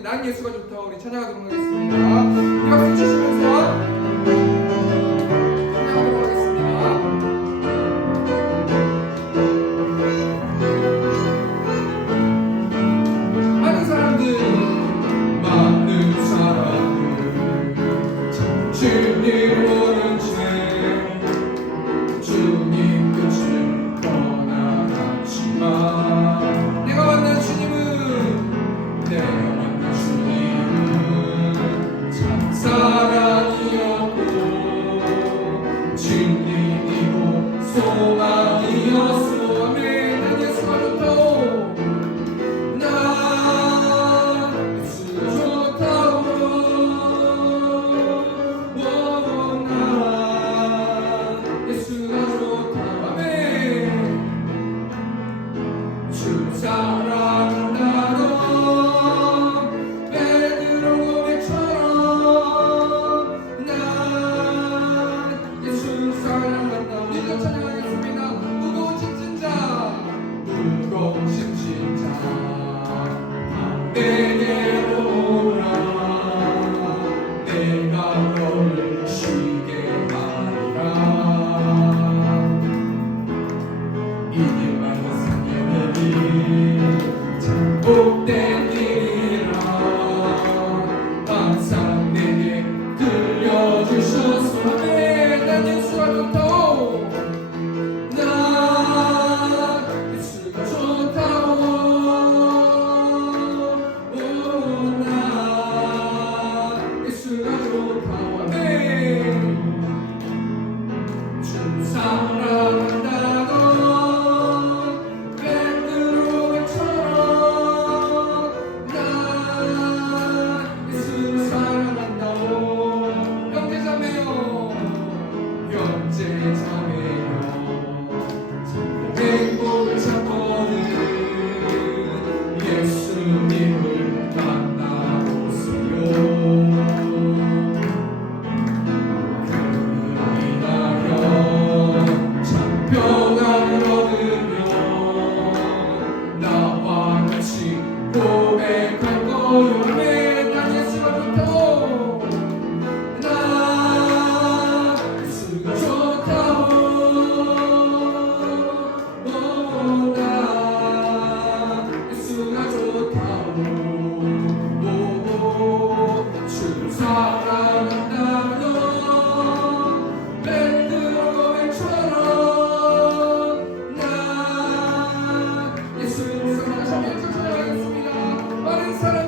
난 예수가 좋다. 우리 찬양하도록 하겠습니다. 이 박수 치시면서 찬양하도록 하겠습니다. 많은 사람들 주님 오는 죄 주님 끝을 떠나갔지만 내가 만난 주님은 참 사랑이었고 진리이고 소망이었소. 아멘. 난 예수가 좋다오. 난 예수가 좋다오. 난 예수가 좋다오. 아멘. 주 사랑한다던 내게로 오라. 내가 너를 쉬게 하리라. 이게 바로 생명의 길, 참 복된 길이라. 항상 내게 들려주셨소. 아멘. 난 예수가 좋다오. 난 예수가 좋다오. 행복을 찾거든 예수님을 만나보세요. 그를 인하여 참 평안을 얻으며 나와 같이 고백할 거요. 아멘. 난 예수가 좋다오. 난 예수가 좋다오. 주 사랑한다면 베드로 고백처럼 난 예수를 사랑하시며 찬양하겠습니다. 많은 사랑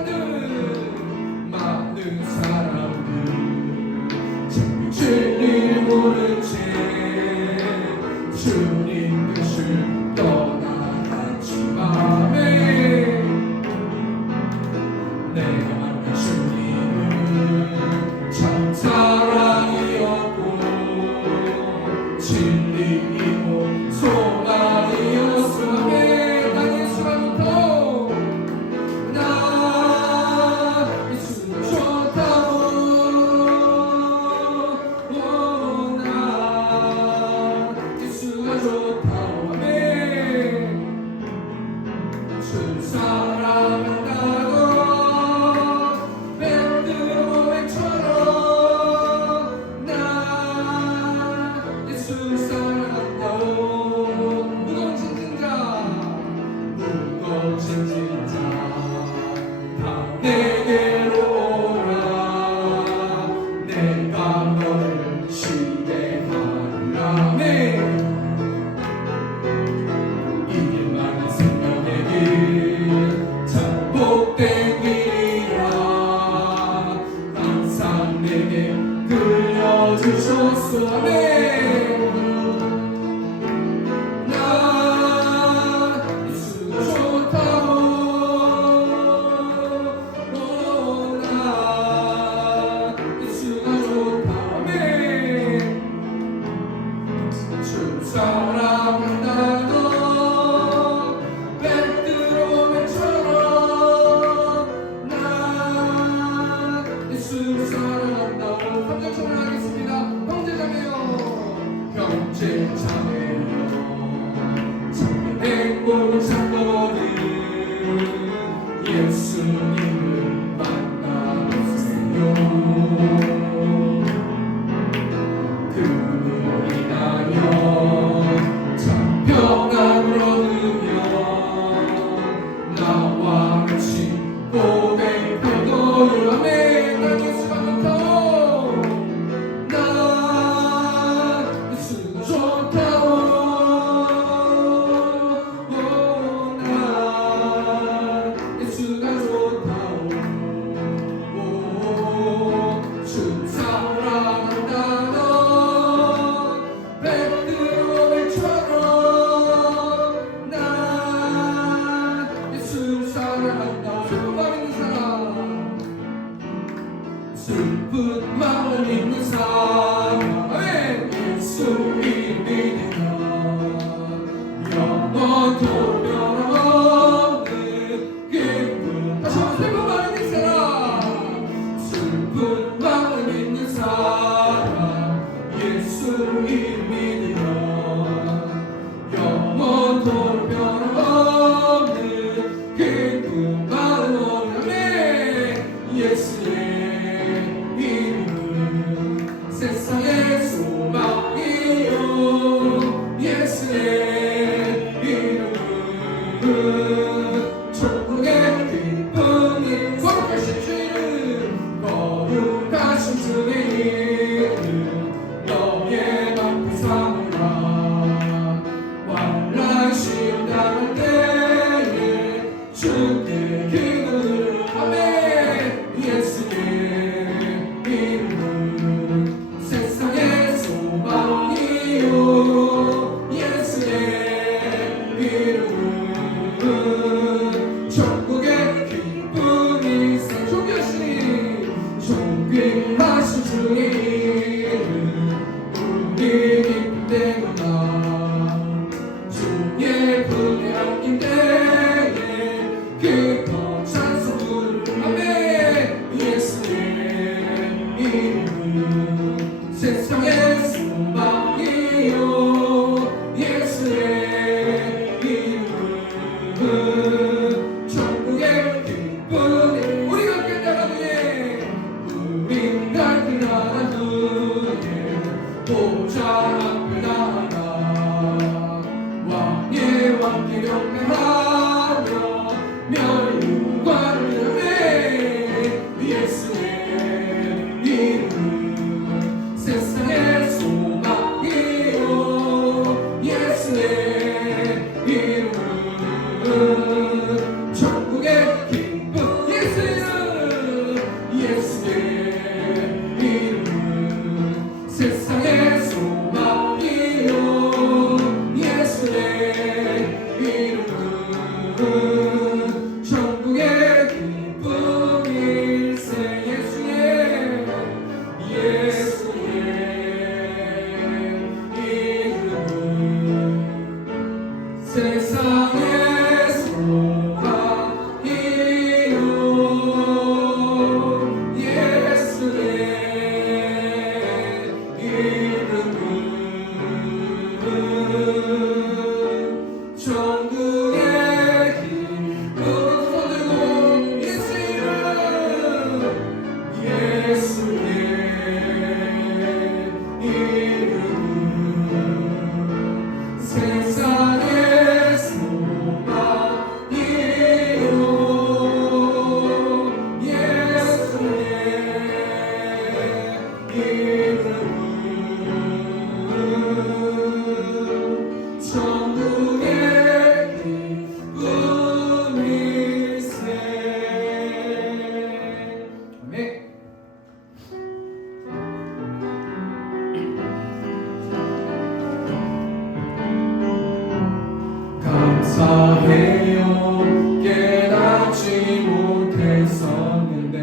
있었는데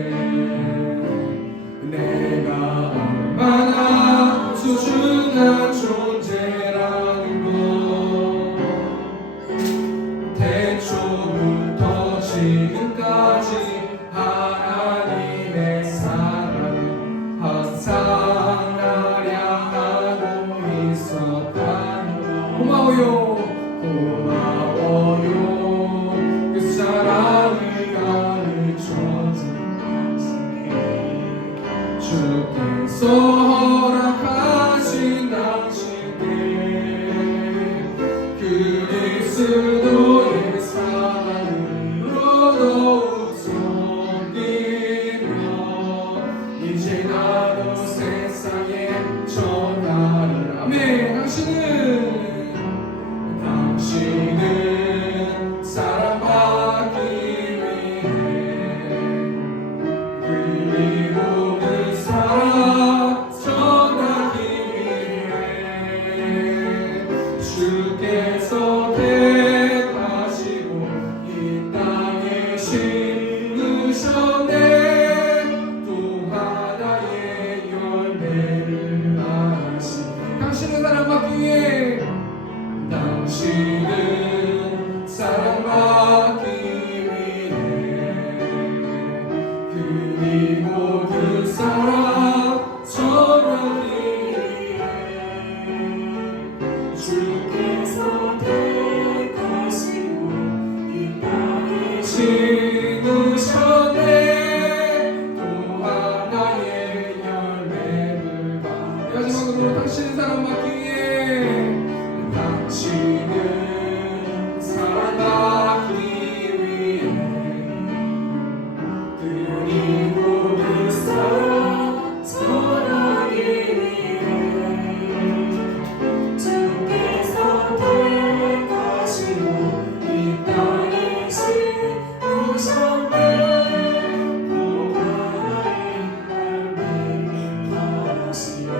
내가 얼마나 소중한 존재라는 걸 태초부터 지금까지 하나님의 사랑을 항상 나를 향하고 있었다니 고마워요 고마워요 그 사랑을 가르쳐준 주께서 허락하신 당신께 그리스도의 사랑으로 더욱 섬기며 이제 나도 세상에 전하를 아멘 당신은 사랑받기 위해 그리고 그 사랑 전하기 위해 주께서 택하시고 이 땅에 심으셨네 또 하나의 열매를 낳으시 당신은 사랑받기 위해 당신은 사랑받기 위해 그리고 그 사랑 전하기 위해 주께서 택하시고 이 땅에 심으셨네 또 하나의 열매를 마지막으로 당신은 사랑받기 위해 당신은 사랑받기 위해 그리고 그 사랑 전하기 위해 주께서 택하시고 이 땅에 심으셨네 또 하나의 열매를 받으시오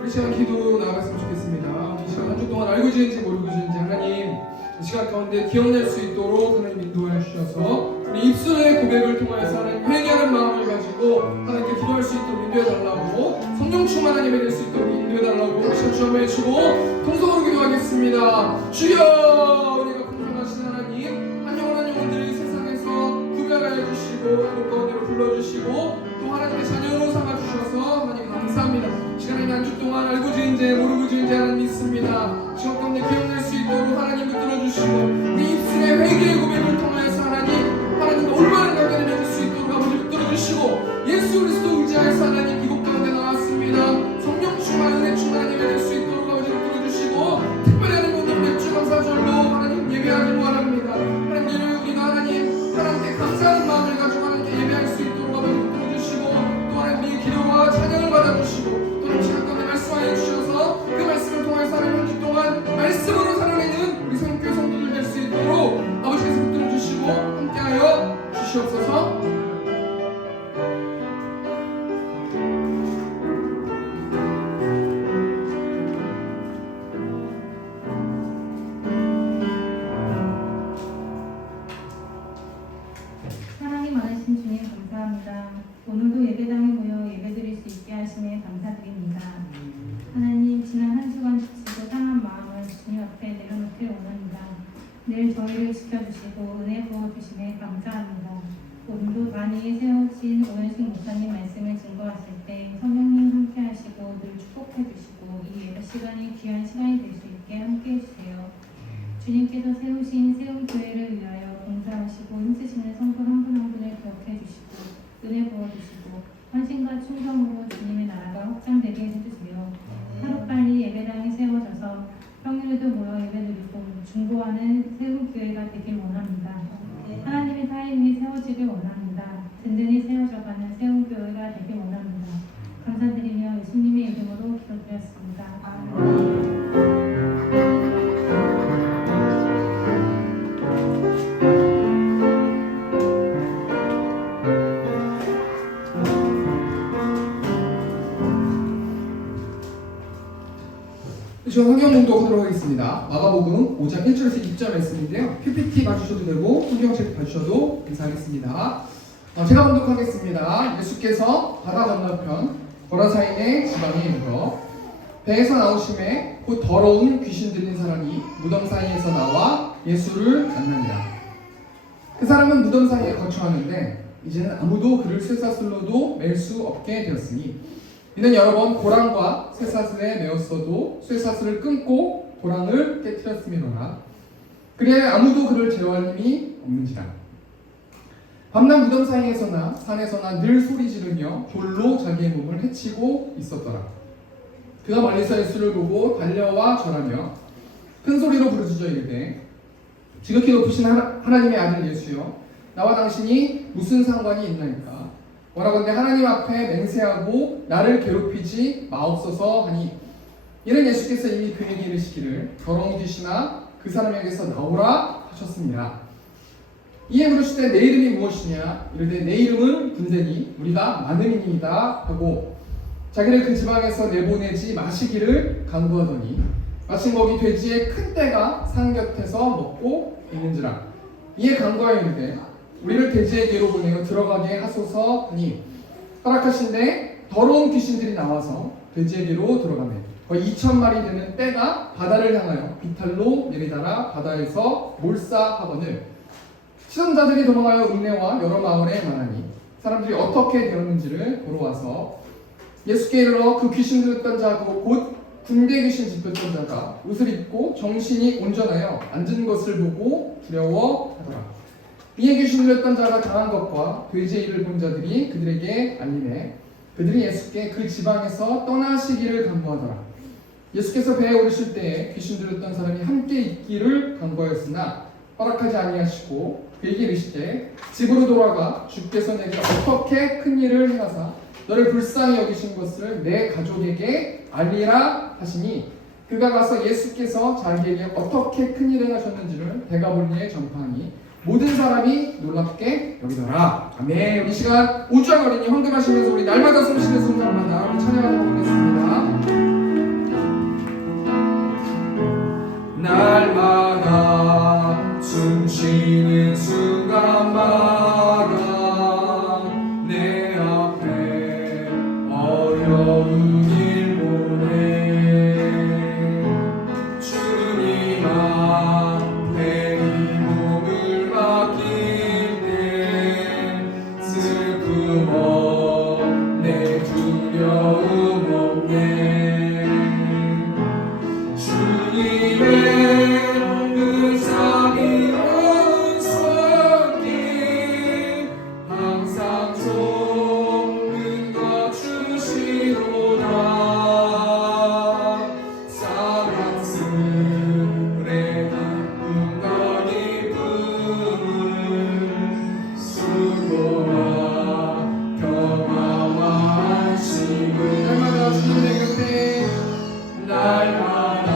우리 시간 기도 나아갔으면 좋겠습니다. 이 시간 한 주 동안 알고 지은지 모르고 지은지 하나님 이 시간 가운데 기억낼 수 있도록 하나님 인도해 주셔서 우리 입술의 고백을 통하여서 하나님 회개하는 마음을 가지고 하나님께 기도할 수 있도록 인도해 달라고 성령 충만하게 될 수 있도록 인도해 달라고 시간 주 한번 해주고 통성으로 기도하겠습니다. 주여 우리가 공평하신 하나님 한 영혼 한 영혼들을 세상에서 구별하여 주시고 하나님 가운데로 불러주시고 또 하나님의 자녀로 삼아주셔서 하나님 감사합니다. 시간에 한 주 동안 알고 지은지 모르고 지은지 하나님 믿습니다. 시간 가운데 기억낼 수 있도록 하나님 붙들어주시고 우리 입술의 회개의 고백을 통하여서 하나님과 올바른 관계를 맺을 수 있도록 아버지 붙들어주시고 예수 그리스도 의지하여서 하나님 이곳 가운데 나왔습니다. 성령 충만 은혜 충만하게 맺을 수 있도록 아버지 붙들어주시고 특별히 하는 분들 맥주 감사절로 하나님 예배하기를 원합니다. 하나님 예배우기도 하나님께 감사하는 마음을 가지고 하나님께 예배할 수 있도록 아버지 붙들어주시고 또 하나님의 기도와 찬양을 받아주시고 또 시간 가운데 말씀하여 주셔서 그 말씀을 통해서 하나님 한 주 동안 말씀으로 살아내는 우리 성교회 성도들 될 수 있도록 아버지께서 붙들어주시고 함께하여 주시옵소서. 하나님 많으신 주님 감사합니다. 오늘도 예배당에 모여 예배드릴 수 있게 하심에 감사드립니다. 하나님 지난 한 주간 지치고 상한 마음을 주님 앞에 내려놓길 원합니다. 늘 저희를 지켜주시고 은혜 부어주심에 감사합니다. 오늘도 단위에 세우신 오현식 목사님 말씀을 증거하실 때 성령님 함께 하시고 늘 축복해 주시고 이 예배 시간이 귀한 시간이 될 수 있게 함께 해주세요. 주님께서 세우신 세움교회를 위하여 봉사하시고 힘쓰시는 성도 한 분 한 분을 기억해 주시고 은혜 부어주시고 헌신과 충성으로 주님의 나라가 확장되게 해주세요. 하루빨리 예배당이 세워져서 평일에도 모여 예배드리고 중보하는 세움교회가 되길 원합니다. 하나님의 사임이 세워지길 원합니다. 든든히 세워져가는 세움교회가 되길 원합니다. 감사드리며 예수님의 이름으로 기도드렸습니다. 아멘. 시간 성경 공독하도록 하겠습니다. 마가복음 5장 1절에서 2절 말씀인데요. PPT 봐주셔도 되고 성경책 봐주셔도 감사하겠습니다. 제가 공독하겠습니다. 예수께서 바다 건너편 거라사인의 지방에 이르러 배에서 나오심에 곧 더러운 귀신 들린 사람이 무덤 사이에서 나와 예수를 만나니라. 그 사람은 무덤 사이에 거처하는데 이제는 아무도 그를 쇠사슬로도 맬 수 없게 되었으니 이는 여러 번 고랑과 쇠사슬에 매었어도 쇠사슬을 끊고 고랑을 깨뜨렸음이로라. 그래 아무도 그를 제어할 힘이 없는지라. 밤낮 무덤 사이에서나 산에서나 늘 소리 지르며 돌로 자기의 몸을 해치고 있었더라. 그가 멀리서 예수를 보고 달려와 절하며 큰 소리로 부르짖어 이르되 지극히 높으신 하나님의 아들 예수여, 나와 당신이 무슨 상관이 있나이까? 원하건대 하나님 앞에 맹세하고 나를 괴롭히지 마옵소서 하니, 이는 예수께서 이미 그에게 이르시기를 더러운 귀신아 그 사람에게서 나오라 하셨습니다. 이에 물으시되 내 이름이 무엇이냐? 이르되 내 이름은 군대니 우리가 많음이니이다 하고 자기를 그 지방에서 내보내지 마시기를 간구하더니 마침 거기 돼지의 큰 떼가 산 곁에서 먹고 있는지라. 이에 간구하여 이르되 우리를 돼지에게로 보내어 들어가게 하소서 하니 허락하신데 더러운 귀신들이 나와서 돼지에게로 들어가매 거의 2,000마리 되는 떼가 바다를 향하여 비탈로 내리다라 바다에서 몰사하거늘 시선자들이 도망하여 읍내와 여러 마을에 말하니 사람들이 어떻게 되었는지를 보러 와서 예수께 이르러 그 귀신 들었던 자고 곧 군대 귀신 짚었던 자가 옷을 입고 정신이 온전하여 앉은 것을 보고 두려워하더라. 이에 귀신 들렸던 자가 당한 것과 돼지의 일을 본 자들이 그들에게 알리매 그들이 예수께 그 지방에서 떠나시기를 간구하더라. 예수께서 배에 오르실 때에 귀신 들렸던 사람이 함께 있기를 간구하였으나 허락하지 아니하시고 그에게 이르시되 집으로 돌아가 주께서 내게 어떻게 큰 일을 행하사 너를 불쌍히 여기신 것을 내 가족에게 알리라 하시니 그가 가서 예수께서 자기에게 어떻게 큰 일을 행하셨는지를 대가볼리에 전파하니 모든 사람이 놀랍게 여기더라. 아멘. 우리 시간 5절 어린이 헌금하시면서 우리 날마다 숨쉬는 순간마다 우리 찬양하도록 하겠습니다. 날마다 숨쉬는 순간마다 내 앞에 어려운 일 보내 주님 앞에 이 몸을 맡길 때 슬픔 없네 두려움 없네 주님의 은사이로운 손길 항상 좋은 것 주시도다 사랑스레 기쁨과 기쁨을 수고와 평화와 안식을 날마다 주님의 곁에 날마다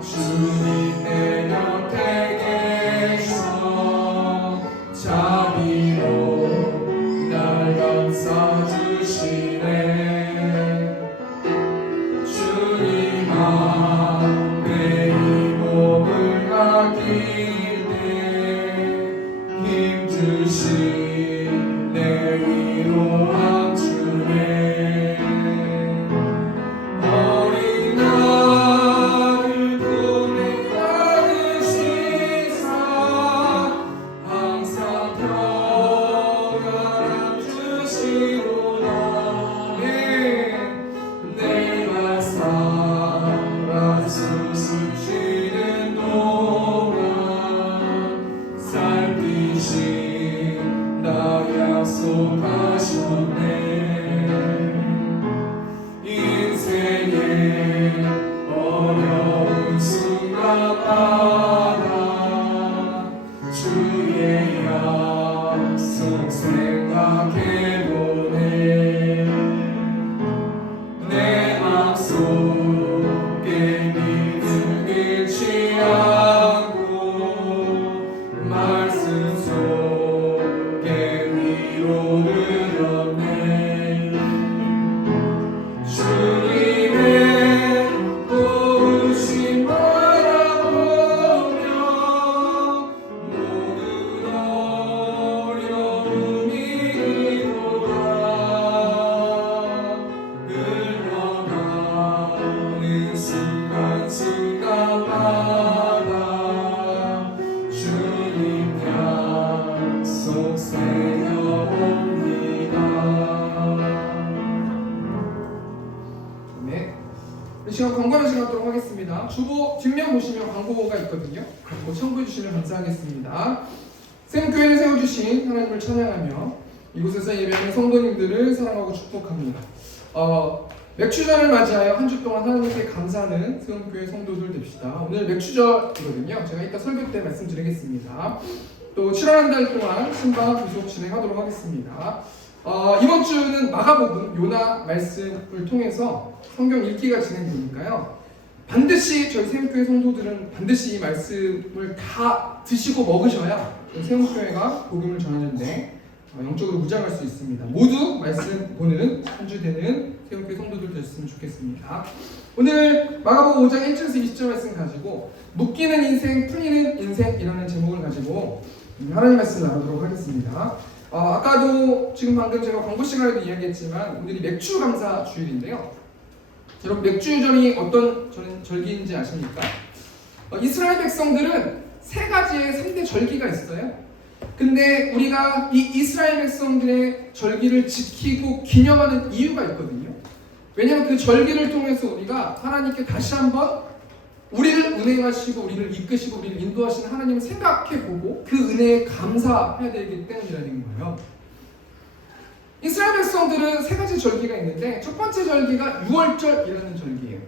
주님 내 곁에 계셔 자비로 날 감싸주시네 주님 앞에 이 몸을 맡길 때 힘주신 내 위로함 주네 어린 나를 품에 안으시사 항상 평안함 주시도다 내가 살아 숨 쉬는 동안 살피신 나 약속하셨네 인생의 어려운 순간마다 주의 약속 생각해보네 내 맘속에 믿음 잃지 않고 말씀 속에 위로를 얻네 주님의 네. 이 시간 광고하는 시간 갖도록 하겠습니다. 주보 뒷면 보시면 광고가 있거든요. 광고 첨부해 주시면 감사하겠습니다. 샘교회를 세워주신 하나님을 찬양하며 이곳에서 예배하는 성도님들을 사랑하고 축복합니다. 맥주절을 맞이하여 한 주 동안 하나님께 감사하는 세움교회 성도들 됩시다. 오늘 맥주절이거든요. 제가 이따 설교 때 말씀드리겠습니다. 또 7월 한 달 동안 신방 계속 진행하도록 하겠습니다. 이번 주는 마가복음 요나 말씀을 통해서 성경 읽기가 진행되니까요. 반드시 저희 세움교회 성도들은 반드시 이 말씀을 다 드시고 먹으셔야 세움교회가 복음을 전하는데 영적으로 무장할 수 있습니다. 모두 말씀 보는 한 주 되는 세움교회 성도들 됐으면 좋겠습니다. 오늘 마가복음 5장 1절에서 20절 말씀 가지고 묶이는 인생, 풀리는 인생이라는 제목을 가지고 하나님 말씀 나누도록 하겠습니다. 아까도 지금 방금 제가 광고 시간에도 이야기했지만 오늘이 맥주 감사 주일인데요. 여러분 맥주절이 어떤 절기인지 아십니까? 이스라엘 백성들은 세 가지의 3대 절기가 있어요. 근데 우리가 이 이스라엘 백성들의 절기를 지키고 기념하는 이유가 있거든요. 왜냐하면 그 절기를 통해서 우리가 하나님께 다시 한번 우리를 운행하시고 우리를 이끄시고 우리를 인도하시는 하나님을 생각해보고 그 은혜에 감사해야 되기 때문이라는 거예요. 이스라엘 백성들은 세 가지 절기가 있는데 첫 번째 절기가 유월절이라는 절기예요.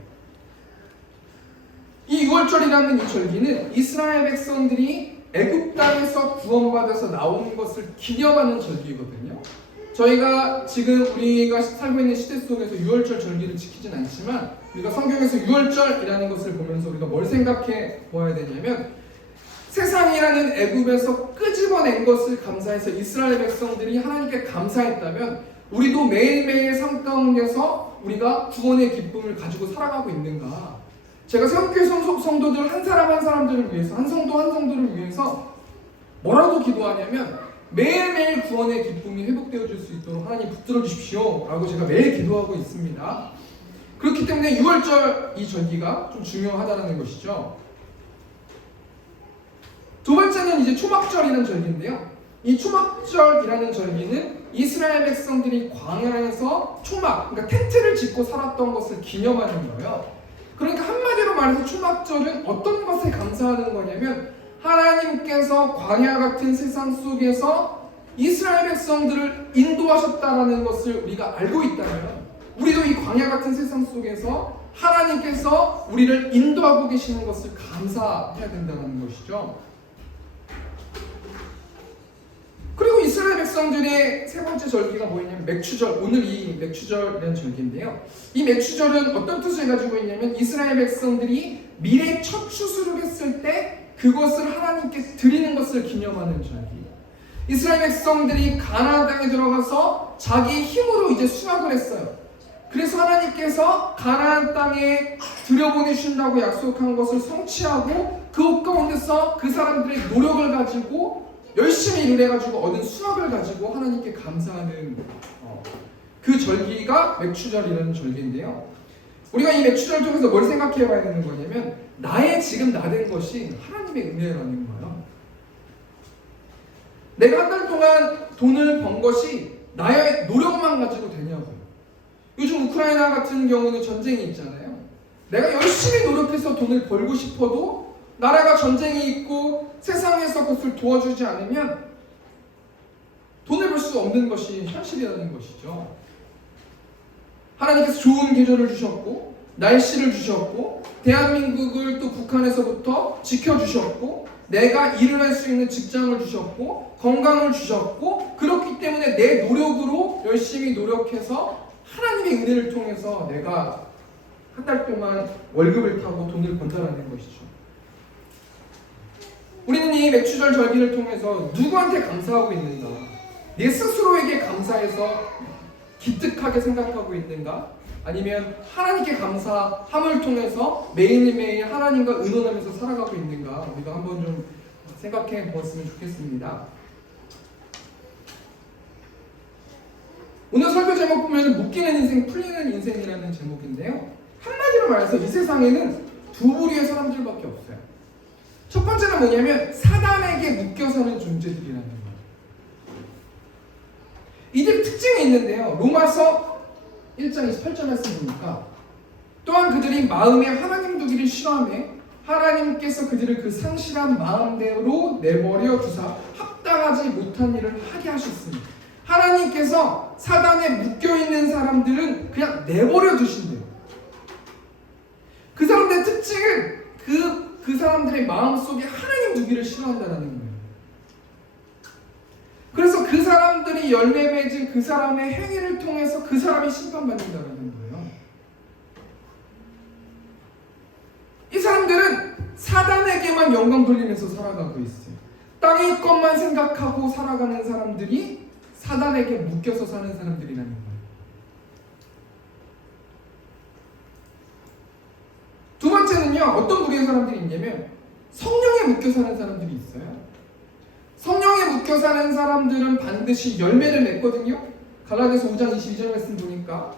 이 유월절이라는 이 절기는 이스라엘 백성들이 애굽 땅에서 구원받아서 나온 것을 기념하는 절기거든요. 저희가 지금 우리가 살고 있는 시대 속에서 유월절 절기를 지키진 않지만 우리가 성경에서 유월절이라는 것을 보면서 우리가 뭘 생각해 보아야 되냐면 세상이라는 애굽에서 끄집어낸 것을 감사해서 이스라엘 백성들이 하나님께 감사했다면 우리도 매일매일 삶 가운데서 우리가 구원의 기쁨을 가지고 살아가고 있는가. 제가 세움교회 성도들 한 사람 한 사람들을 위해서 한 성도 한 성도를 위해서 뭐라고 기도하냐면 매일매일 구원의 기쁨이 회복되어질 수 있도록 하나님 붙들어 주십시오 라고 제가 매일 기도하고 있습니다. 그렇기 때문에 6월절 이 절기가 좀 중요하다는 것이죠. 두 번째는 이제 초막절이라는 절기인데요. 이 초막절이라는 절기는 이스라엘 백성들이 광야에서 초막, 그러니까 텐트를 짓고 살았던 것을 기념하는 거예요. 그러니까 한마디로 말해서 초막절은 어떤 것에 감사하는 거냐면 하나님께서 광야 같은 세상 속에서 이스라엘 백성들을 인도하셨다라는 것을 우리가 알고 있다면 우리도 이 광야 같은 세상 속에서 하나님께서 우리를 인도하고 계시는 것을 감사해야 된다는 것이죠. 그리고 이스라엘 백성들의 세 번째 절기가 뭐였냐면 맥추절, 오늘 이 맥추절이라는 절기인데요. 이 맥추절은 어떤 뜻을 가지고 있냐면 이스라엘 백성들이 미래 첫 추수를 했을 때 그것을 하나님께 드리는 것을 기념하는 절기. 이스라엘 백성들이 가나안 땅에 들어가서 자기 힘으로 이제 수확을 했어요. 그래서 하나님께서 가나안 땅에 들여보내신다고 약속한 것을 성취하고 그 가운데서 그 사람들의 노력을 가지고 열심히 일해가지고 얻은 수확을 가지고 하나님께 감사하는 그 절기가 맥추절이라는 절기인데요. 우리가 이 맥추절을 통해서 뭘 생각해 봐야 되는 거냐면 나의 지금 나 된 것이 하나님의 은혜라는 거예요. 내가 한 달 동안 돈을 번 것이 나의 노력만 가지고 되냐고요. 요즘 우크라이나 같은 경우는 전쟁이 있잖아요. 내가 열심히 노력해서 돈을 벌고 싶어도 나라가 전쟁이 있고 세상에서 그것을 도와주지 않으면 돈을 벌 수 없는 것이 현실이라는 것이죠. 하나님께서 좋은 계절을 주셨고 날씨를 주셨고 대한민국을 또 북한에서부터 지켜주셨고 내가 일을 할 수 있는 직장을 주셨고 건강을 주셨고 그렇기 때문에 내 노력으로 열심히 노력해서 하나님의 은혜를 통해서 내가 한 달 동안 월급을 타고 돈을 번다라는 것이죠. 우리는 이 맥추절 절기를 통해서 누구한테 감사하고 있는가? 내 스스로에게 감사해서 기특하게 생각하고 있는가? 아니면 하나님께 감사함을 통해서 매일매일 하나님과 의논하면서 살아가고 있는가? 우리가 한번 좀 생각해 보았으면 좋겠습니다. 오늘 설교 제목 보면 묶이는 인생, 풀리는 인생이라는 제목인데요. 한마디로 말해서 이 세상에는 두 부류의 사람들밖에 없어요. 첫 번째는 뭐냐면 사단에게 묶여 사는 존재들이라는 거예요. 특징이 있는데요. 로마서 1장 28절 말씀 보니까 또한 그들이 마음에 하나님 두기를 싫어하며 하나님께서 그들을 그 상실한 마음대로 내버려 두사 합당하지 못한 일을 하게 하셨으니 하나님께서 사단에 묶여있는 사람들은 그냥 내버려 두신대요. 그 사람들의 특징은 그 사람들의 마음속에 하나님 두기를 싫어한다는 거예요. 그래서 그 사람들이 열매 맺은 그 사람의 행위를 통해서 그 사람이 심판받는다는 거예요. 이 사람들은 사단에게만 영광 돌리면서 살아가고 있어요. 땅의 것만 생각하고 살아가는 사람들이 사단에게 묶여서 사는 사람들이라는 거예요. 두 번째는요, 어떤 부류의 사람들이 있냐면 성령에 묶여 사는 사람들이 있어요. 성령에 묶여 사는 사람들은 반드시 열매를 맺거든요. 갈라디아서 5장 22절 말씀 보니까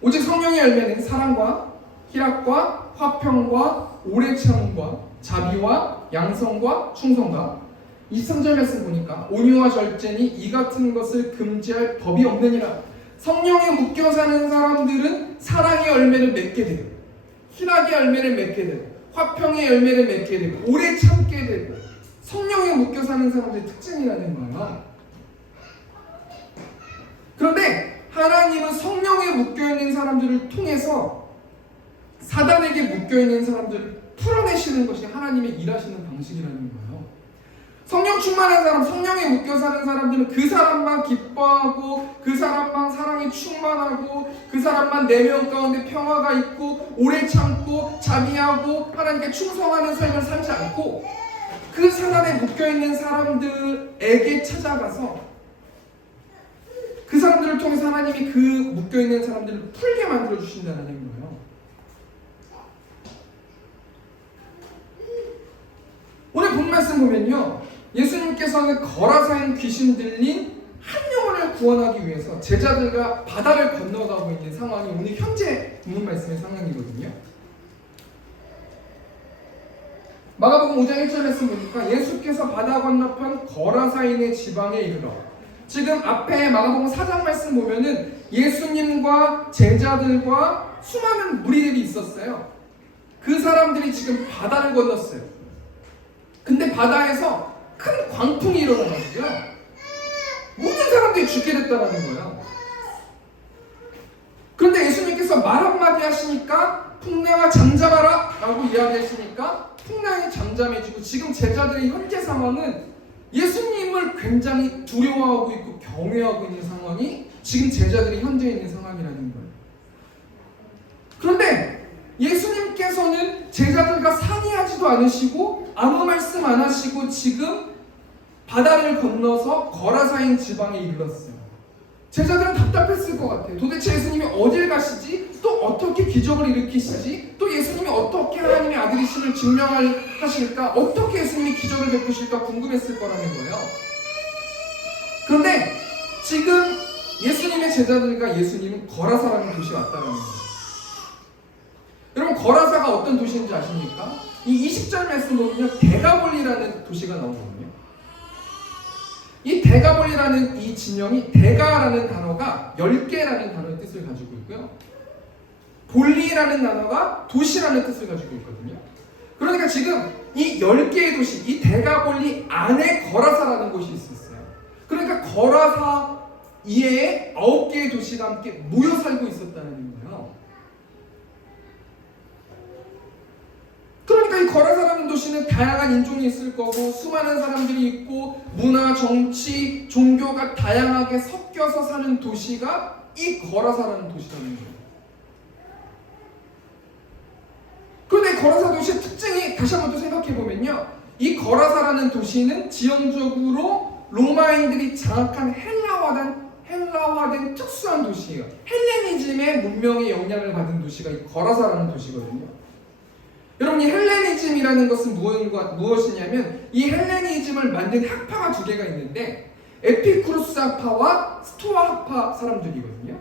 오직 성령의 열매는 사랑과 희락과 화평과 오래 참음과 자비와 양성과 충성과 23절 말씀 보니까 온유와 절제니 이 같은 것을 금지할 법이 없느니라. 성령에 묶여 사는 사람들은 사랑의 열매를 맺게 돼요. 희락의 열매를 맺게 되고 화평의 열매를 맺게 되고 오래 참게 되고 성령에 묶여 사는 사람들의 특징이라는 거예요. 그런데 하나님은 성령에 묶여있는 사람들을 통해서 사단에게 묶여있는 사람들을 풀어내시는 것이 하나님의 일하시는 방식이라는 거예요. 성령 충만한 사람, 성령에 묶여 사는 사람들은 그 사람만 기뻐하고 그 사람만 사랑에 충만하고 그 사람만 내면 가운데 평화가 있고 오래 참고 자비하고 하나님께 충성하는 삶을 살지 않고 그 사단에 묶여있는 사람들에게 찾아가서 그 사람들을 통해서 하나님이 그 묶여있는 사람들을 풀게 만들어주신다는 거예요. 오늘 본 말씀 보면요, 예수님께서는 거라사인 귀신 들린 한 영혼을 구원하기 위해서 제자들과 바다를 건너가고 있는 상황이 오늘 현재 본문 말씀의 상황이거든요. 마가복음 5장 1절 말씀 보니까 예수께서 바다 건너편 거라사인의 지방에 이르러, 지금 앞에 마가복음 4장 말씀 보면은 예수님과 제자들과 수많은 무리들이 있었어요. 그 사람들이 지금 바다를 건넜어요. 근데 바다에서 큰 광풍이 일어나가지고요, 모든 사람들이 죽게 됐다는 거예요. 그런데 예수님께서 말 한마디 하시니까 풍랑아 잠잠하라 라고 이야기하시니까 풍랑이 잠잠해지고, 지금 제자들의 현재 상황은 예수님을 굉장히 두려워하고 있고 경외하고 있는 상황이 지금 제자들이 현재 있는 상황이라는 거예요. 그런데 예수님께서는 제자들과 상의하지도 않으시고 아무 말씀 안 하시고 지금 바다를 건너서 거라사인 지방에 이르렀어요. 제자들은 답답했을 것 같아요. 도대체 예수님이 어딜 가시지? 또 어떻게 기적을 일으키시지? 또 예수님이 어떻게 하나님의 아들이심을 증명하실까? 어떻게 예수님이 기적을 베푸실까? 궁금했을 거라는 거예요. 그런데 지금 예수님의 제자들과 예수님은 거라사라는 도시에 왔다는 거예요. 여러분, 거라사가 어떤 도시인지 아십니까? 이 20절 말씀 보면 데가볼리라는 도시가 나오거든요. 이 데가볼리라는 이 진영이, 데가라는 단어가 10개라는 단어의 뜻을 가지고 있고요, 볼리라는 단어가 도시라는 뜻을 가지고 있거든요. 그러니까 지금 이 10개의 도시, 이 데가볼리 안에 거라사라는 곳이 있었어요. 그러니까 거라사 이외에 9개의 도시가 함께 모여 살고 있었다는 거예요. 그러니까 이 거라사라는 도시는 다양한 인종이 있을 거고 수많은 사람들이 있고 문화, 정치, 종교가 다양하게 섞여서 사는 도시가 이 거라사라는 도시라는 거예요. 그런데 거라사 도시의 특징이 다시 한번 또 생각해보면요, 이 거라사라는 도시는 지형적으로 로마인들이 장악한 헬라화된 특수한 도시예요. 헬레니즘의 문명의 영향을 받은 도시가 이 거라사라는 도시거든요. 여러분, 이 헬레니즘이라는 것은 무엇이냐면 이 헬레니즘을 만든 학파가 두 개가 있는데 에피쿠로스 학파와 스토아 학파 사람들이거든요.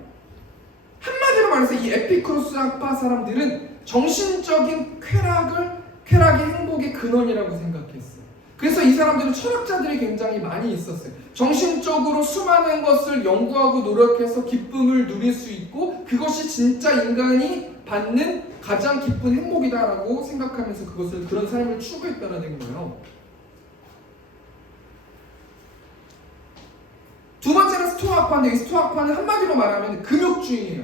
한마디로 말해서 이 에피쿠로스 학파 사람들은 정신적인 쾌락이 행복의 근원이라고 생각했어요. 그래서 이 사람들은 철학자들이 굉장히 많이 있었어요. 정신적으로 수많은 것을 연구하고 노력해서 기쁨을 누릴 수 있고 그것이 진짜 인간이 받는 가장 기쁜 행복이다라고 생각하면서 그런 삶을 추구했다는 거예요. 두 번째는 스토아파인데 이 스토아파는 한마디로 말하면 금욕주의예요.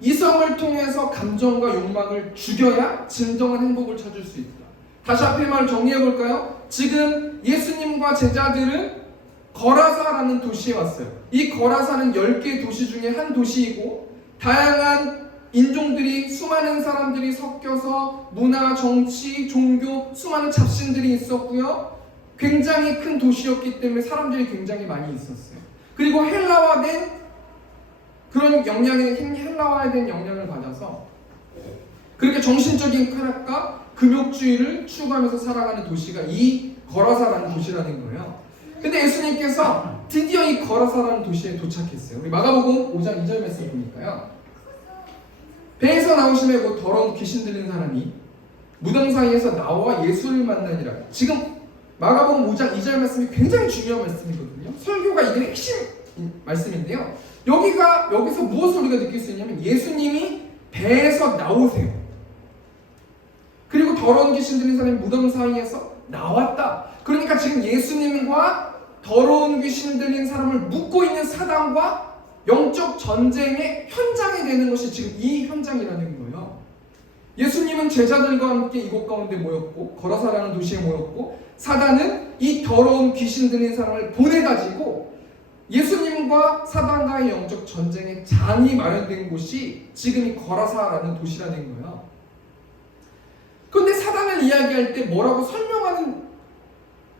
이성을 통해서 감정과 욕망을 죽여야 진정한 행복을 찾을 수 있다. 다시 앞의 말을 정리해 볼까요? 지금 예수님과 제자들은 거라사라는 도시에 왔어요. 이 거라사는 10개 도시 중에 한 도시이고 다양한 인종들이 수많은 사람들이 섞여서 문화, 정치, 종교 수많은 잡신들이 있었고요. 굉장히 큰 도시였기 때문에 사람들이 굉장히 많이 있었어요. 그리고 헬라화된 그런 헬라화된 영향을 받아서 그렇게 정신적인 쾌락과 금욕주의를 추구하면서 살아가는 도시가 이 거라사라는 도시라는 거예요. 근데 예수님께서 드디어 이 거라사라는 도시에 도착했어요. 우리 마가복음 5장 2절 말씀 보니까요. 배에서 나오시며 그 더러운 귀신 들린 사람이 무덤 사이에서 나와 예수를 만나니라. 지금 마가복음 5장 2절 말씀이 굉장히 중요한 말씀이거든요. 설교가 이게 핵심 말씀인데요. 여기서 무엇을 우리가 느낄 수 있냐면 예수님이 배에서 나오세요. 그리고 더러운 귀신 들린 사람이 무덤 사이에서 나왔다. 그러니까 지금 예수님과 더러운 귀신 들린 사람을 묶고 있는 사단과 영적 전쟁의 현장이 되는 것이 지금 이 현장이라는 거예요. 예수님은 제자들과 함께 이곳 가운데 모였고 거라사라는 도시에 모였고 사단은 이 더러운 귀신 들린 사람을 보내가지고 예수님과 사단과의 영적 전쟁의 장이 마련된 곳이 지금 이 거라사라는 도시라는 거예요. 그런데 사단을 이야기할 때 뭐라고 설명하는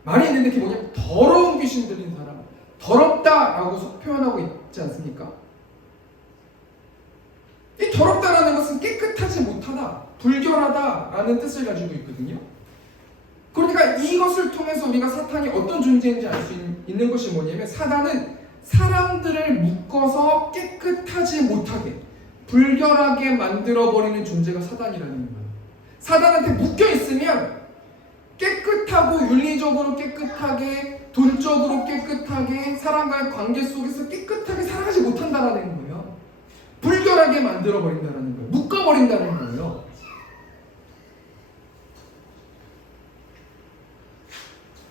말이 있는데 그게 뭐냐면 더러운 귀신 들린 사람, 더럽다라고 표현하고 있지 않습니까? 이 더럽다라는 것은 깨끗하지 못하다, 불결하다라는 뜻을 가지고 있거든요. 그러니까 이것을 통해서 우리가 사탄이 어떤 존재인지 알 수 있는 것이 뭐냐면 사단은 사람들을 묶어서 깨끗하지 못하게 불결하게 만들어버리는 존재가 사단이라는 거예요. 사단한테 묶여있으면 깨끗하고 윤리적으로 깨끗하게 돈적으로 깨끗하게 사람과의 관계 속에서 깨끗하게 살아가지 못한다라는 거예요. 불결하게 만들어버린다는 거예요. 묶어버린다는 거예요.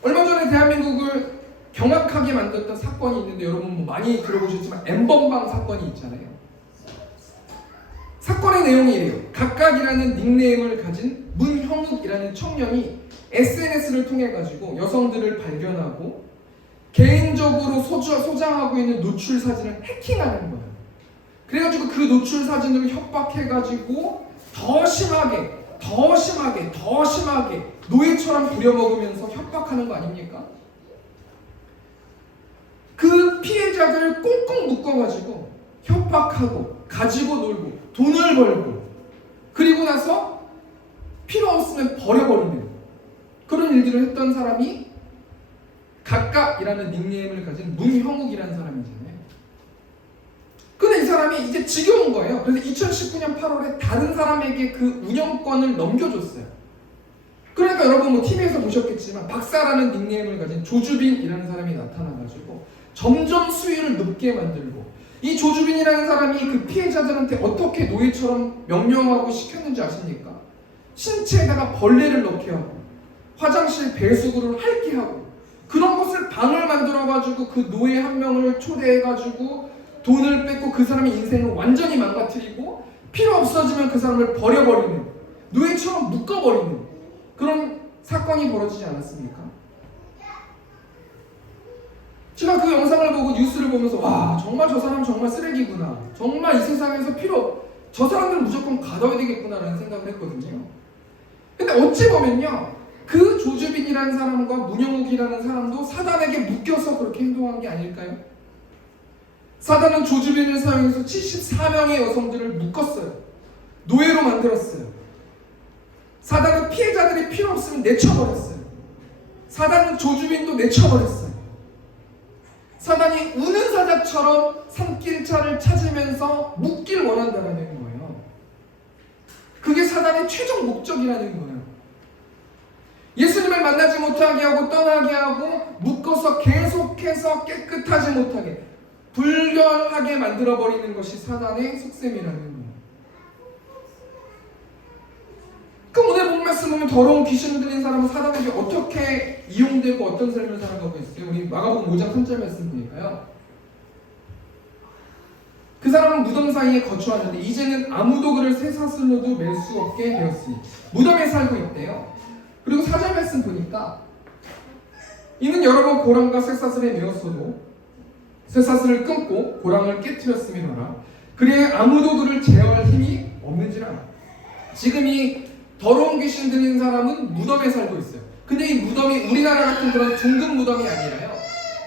얼마 전에 대한민국을 경악하게 만들었던 사건이 있는데 여러분 뭐 많이 들어보셨지만 엠번방 사건이 있잖아요. 사건의 내용이 이래요. 각각이라는 닉네임을 가진 문형욱이라는 청년이 SNS를 통해 가지고 여성들을 발견하고 개인적으로 소장하고 있는 노출 사진을 해킹하는 거예요. 그래가지고 그 노출 사진으로 협박해가지고 더 심하게 노예처럼 부려먹으면서 협박하는 거 아닙니까? 그 피해자들을 꽁꽁 묶어가지고 협박하고 가지고 놀고 돈을 벌고 그리고 나서 필요 없으면 버려버리는 그런 일들을 했던 사람이 각각이라는 닉네임을 가진 문형욱이라는 사람이잖아요. 근데 이 사람이 이제 지겨운 거예요. 그래서 2019년 8월에 다른 사람에게 그 운영권을 넘겨줬어요. 그러니까 여러분 뭐 TV에서 보셨겠지만 박사라는 닉네임을 가진 조주빈이라는 사람이 나타나가지고 점점 수위를 높게 만들고 이 조주빈이라는 사람이 그 피해자들한테 어떻게 노예처럼 명령하고 시켰는지 아십니까? 신체에다가 벌레를 넣게 하고 화장실 배수구를 핥게 하고 그런 것을 방을 만들어가지고 그 노예 한 명을 초대해가지고 돈을 뺏고 그 사람의 인생을 완전히 망가뜨리고 필요 없어지면 그 사람을 버려버리는 노예처럼 묶어버리는 그런 사건이 벌어지지 않았습니까? 제가 그 영상을 보고 뉴스를 보면서 와 정말 저 사람 정말 쓰레기구나 정말 이 세상에서 저 사람들은 무조건 가둬야 되겠구나 라는 생각을 했거든요. 근데 어찌 보면요 그 조주빈이라는 사람과 문형욱이라는 사람도 사단에게 묶여서 그렇게 행동한 게 아닐까요? 사단은 조주빈을 사용해서 74명의 여성들을 묶었어요. 노예로 만들었어요. 사단은 피해자들이 필요 없으면 내쳐버렸어요. 사단은 조주빈도 내쳐버렸어요. 사단이 우는 사자처럼 산길차를 찾으면서 묶길 원한다는 거예요. 그게 사단의 최종 목적이라는 거예요. 예수님을 만나지 못하게 하고 떠나게 하고 묶어서 계속해서 깨끗하지 못하게 불결하게 만들어버리는 것이 사단의 속셈이라는 거예요. 그럼 오늘 본 말씀 보면 더러운 귀신 들린 사람은 사단에게 어떻게 이용되고 어떤 삶을 살아가고 있어요? 우리 마가복음 5장 3절 말씀 보니까요. 그 사람은 무덤 사이에 거주하는데 이제는 아무도 그를 쇠사슬로도 맬 수 없게 되었으니 무덤에 살고 있대요. 그리고 4절 말씀 보니까 이는 여러 번 고랑과 쇠사슬에 매었어도 쇠사슬을 끊고 고랑을 깨트렸음이로라. 그래 아무도 그를 제어할 힘이 없는지라. 지금 이 더러운 귀신 들린 사람은 무덤에 살고 있어요. 근데 이 무덤이 우리나라 같은 그런 둥근 무덤이 아니라요.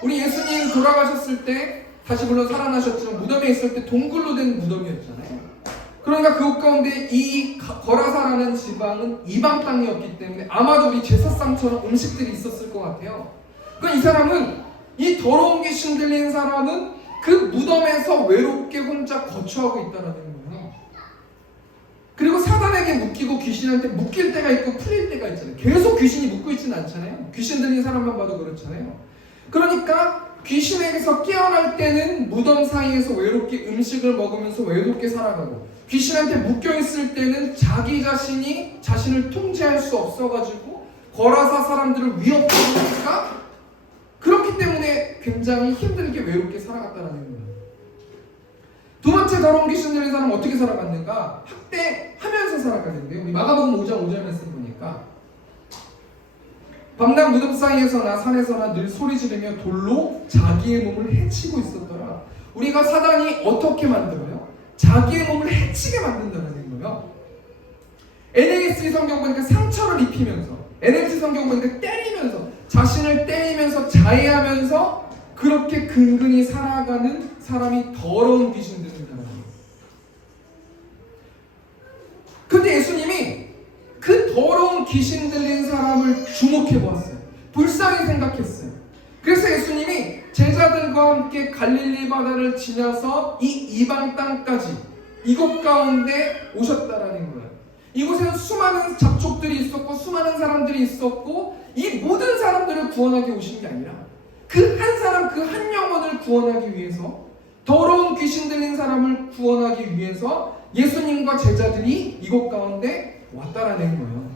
우리 예수님 돌아가셨을 때 다시 물론 살아나셨지만 무덤에 있을 때 동굴로 된 무덤이었잖아요. 그러니까 그곳 가운데 이 거라사라는 지방은 이방 땅이었기 때문에 아마도 우리 제사상처럼 음식들이 있었을 것 같아요. 그러니까 이 사람은 이 더러운 귀신 들린 사람은 그 무덤에서 외롭게 혼자 거주하고 있다는 거예요. 그리고 사단에게 묶이고 귀신한테 묶일 때가 있고 풀릴 때가 있잖아요. 계속 귀신이 묶고 있지는 않잖아요. 귀신 들린 사람만 봐도 그렇잖아요. 그러니까 귀신에게서 깨어날 때는 무덤 사이에서 외롭게 음식을 먹으면서 외롭게 살아가고 귀신한테 묶여있을 때는 자기 자신이 자신을 통제할 수 없어가지고 거라사 사람들을 위협하니까 그렇기 때문에 굉장히 힘들게 외롭게 살아갔다는 거예요. 두 번째 더러운 귀신 들린 사람은 어떻게 살아갔는가? 학대하면서 살아가는데요. 우리 마가복음 5장 5절 말씀 보니까 밤낮 무덤 사이에서나 산에서나 늘 소리 지르며 돌로 자기의 몸을 해치고 있었더라. 우리가 사단이 어떻게 만들어요? 자기의 몸을 해치게 만든다는 거예요. NASB 성경 보니까 상처를 입히면서, NLT 성경 보니까 때리면서, 자신을 때리면서 자해하면서 그렇게 근근히 살아가는 사람이 더러운 귀신 들린 사람이에요. 근데 예수님이 그 더러운 귀신 들린 사람을 주목해 보았어요. 불쌍히 생각했어요. 그래서 예수님이 제자들과 함께 갈릴리 바다를 지나서 이 이방 땅까지 이곳 가운데 오셨다라는 거예요. 이곳에는 수많은 잡족들이 있었고 수많은 사람들이 있었고 이 모든 사람들을 구원하기 오신 게 아니라 그 한 사람 그 한 영혼을 구원하기 위해서 더러운 귀신 들린 사람을 구원하기 위해서 예수님과 제자들이 이곳 가운데 왔다라는 거예요.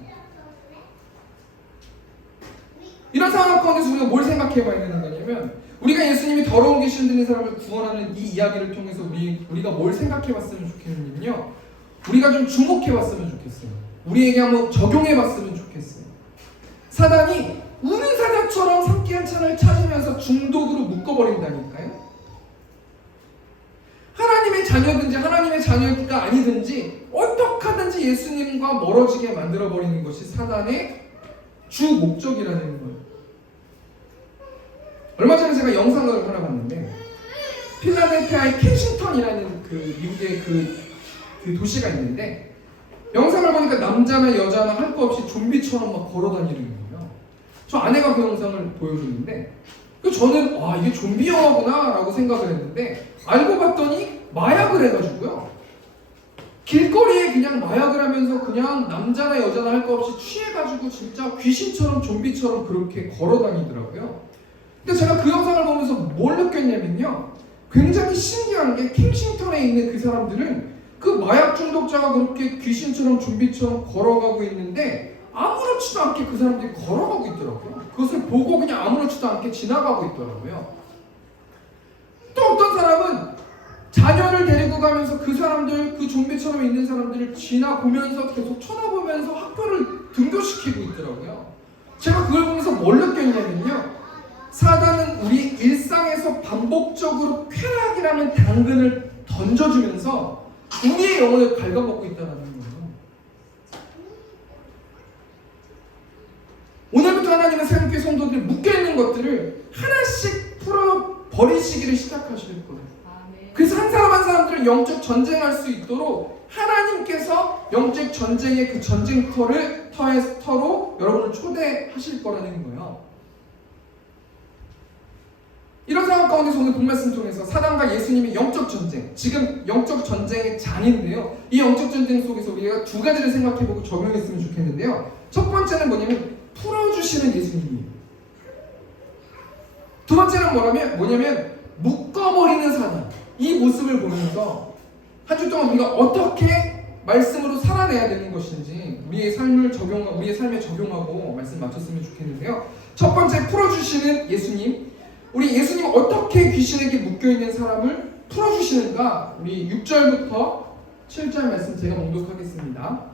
이런 상황 가운데서 우리가 뭘 생각해 봐야 되는 거냐면 우리가 예수님이 더러운 귀신 들린 사람을 구원하는 이 이야기를 통해서 우리가 뭘 생각해 봤으면 좋겠느냐면요. 우리가 좀 주목해 봤으면 좋겠어요. 우리에게 한번 적용해 봤으면 좋겠어요. 사단이 우는 사자처럼 삼키한 찬을 찾으면서 중독으로 묶어버린다니까요. 하나님의 자녀든지 하나님의 자녀가 아니든지 어떻게 하든지 예수님과 멀어지게 만들어버리는 것이 사단의 주 목적이라는 거예요. 얼마 전에 제가 영상을 하나 봤는데 필라델피아의 켄싱턴이라는 그 미국의 그 도시가 있는데 영상을 보니까 남자나 여자나 할 거 없이 좀비처럼 막 걸어다니는 거예요. 저 아내가 그 영상을 보여줬는데 저는 이게 좀비 영화구나 라고 생각을 했는데 알고 봤더니 마약을 해가지고요. 길거리에 그냥 마약을 하면서 그냥 남자나 여자나 할 거 없이 취해가지고 진짜 귀신처럼 좀비처럼 그렇게 걸어다니더라고요. 근데 제가 그 영상을 보면서 뭘 느꼈냐면요. 굉장히 신기한 게 킹싱턴에 있는 그 사람들은 그 마약 중독자가 그렇게 귀신처럼 좀비처럼 걸어가고 있는데 아무렇지도 않게 그 사람들이 걸어가고 있더라고요. 그것을 보고 그냥 아무렇지도 않게 지나가고 있더라고요. 또 어떤 사람은 자녀를 데리고 가면서 그 사람들, 그 좀비처럼 있는 사람들을 지나보면서 계속 쳐다보면서 학교를 등교시키고 있더라고요. 제가 그걸 보면서 뭘 느꼈냐면요. 사단은 우리 일상에서 반복적으로 쾌락이라는 당근을 던져주면서 우리의 영혼을 갉아먹고 있다는 거예요. 오늘부터 하나님은 새롭게 성도들이 묶여있는 것들을 하나씩 풀어버리시기를 시작하실 거예요. 그래서 한 사람 한 사람들은 영적 전쟁할 수 있도록 하나님께서 영적 전쟁의 그 전쟁터로 여러분을 초대하실 거라는 거예요. 이런 상황 가운데서 오늘 본 말씀 통해서 사단과 예수님의 영적 전쟁, 지금 영적 전쟁의 장인데요. 이 영적 전쟁 속에서 우리가 두 가지를 생각해보고 적용했으면 좋겠는데요. 첫 번째는 뭐냐면 풀어주시는 예수님이에요. 두 번째는 뭐냐면 묶어버리는 사람. 이 모습을 보면서 한 주 동안 우리가 어떻게 말씀으로 살아내야 되는 것인지 우리의 삶에 적용하고 말씀 맞췄으면 좋겠는데요. 첫 번째, 풀어주시는 예수님. 우리 예수님 어떻게 귀신에게 묶여있는 사람을 풀어주시는가? 우리 6절부터 7절 말씀 제가 봉독하겠습니다.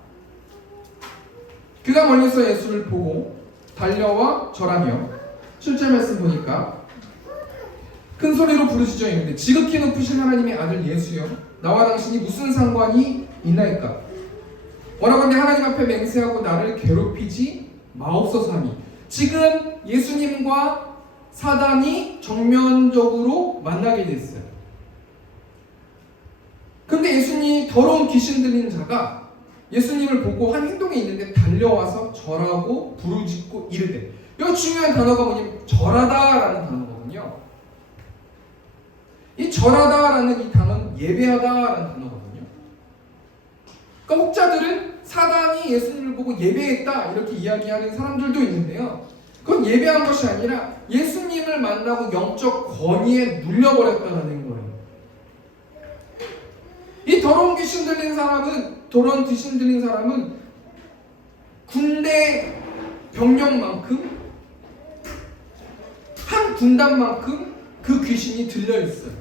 그가 멀리서 예수를 보고 달려와 절하며 7절 말씀 보니까 큰 소리로 부르시죠. 이는데 지극히 높으신 하나님의 아들 예수여, 나와 당신이 무슨 상관이 있나이까? 원하건대 하나님 앞에 맹세하고 나를 괴롭히지 마옵소서 하니. 지금 예수님과 사단이 정면적으로 만나게 됐어요. 근데 예수님, 더러운 귀신 들린 자가 예수님을 보고 한 행동이 있는데 달려와서 절하고 부르짖고 이르되. 이 중요한 단어가 뭐냐면 절하다라는 단어거든요. 이 절하다라는 이 단어는 예배하다라는 단어거든요. 그러니까 혹자들은 사단이 예수님을 보고 예배했다 이렇게 이야기하는 사람들도 있는데요. 그건 예배한 것이 아니라 예수님을 만나고 영적 권위에 눌려버렸다는 거예요. 이 더러운 귀신 들린 사람은 군대 병력만큼, 한 군단만큼 그 귀신이 들려있어요.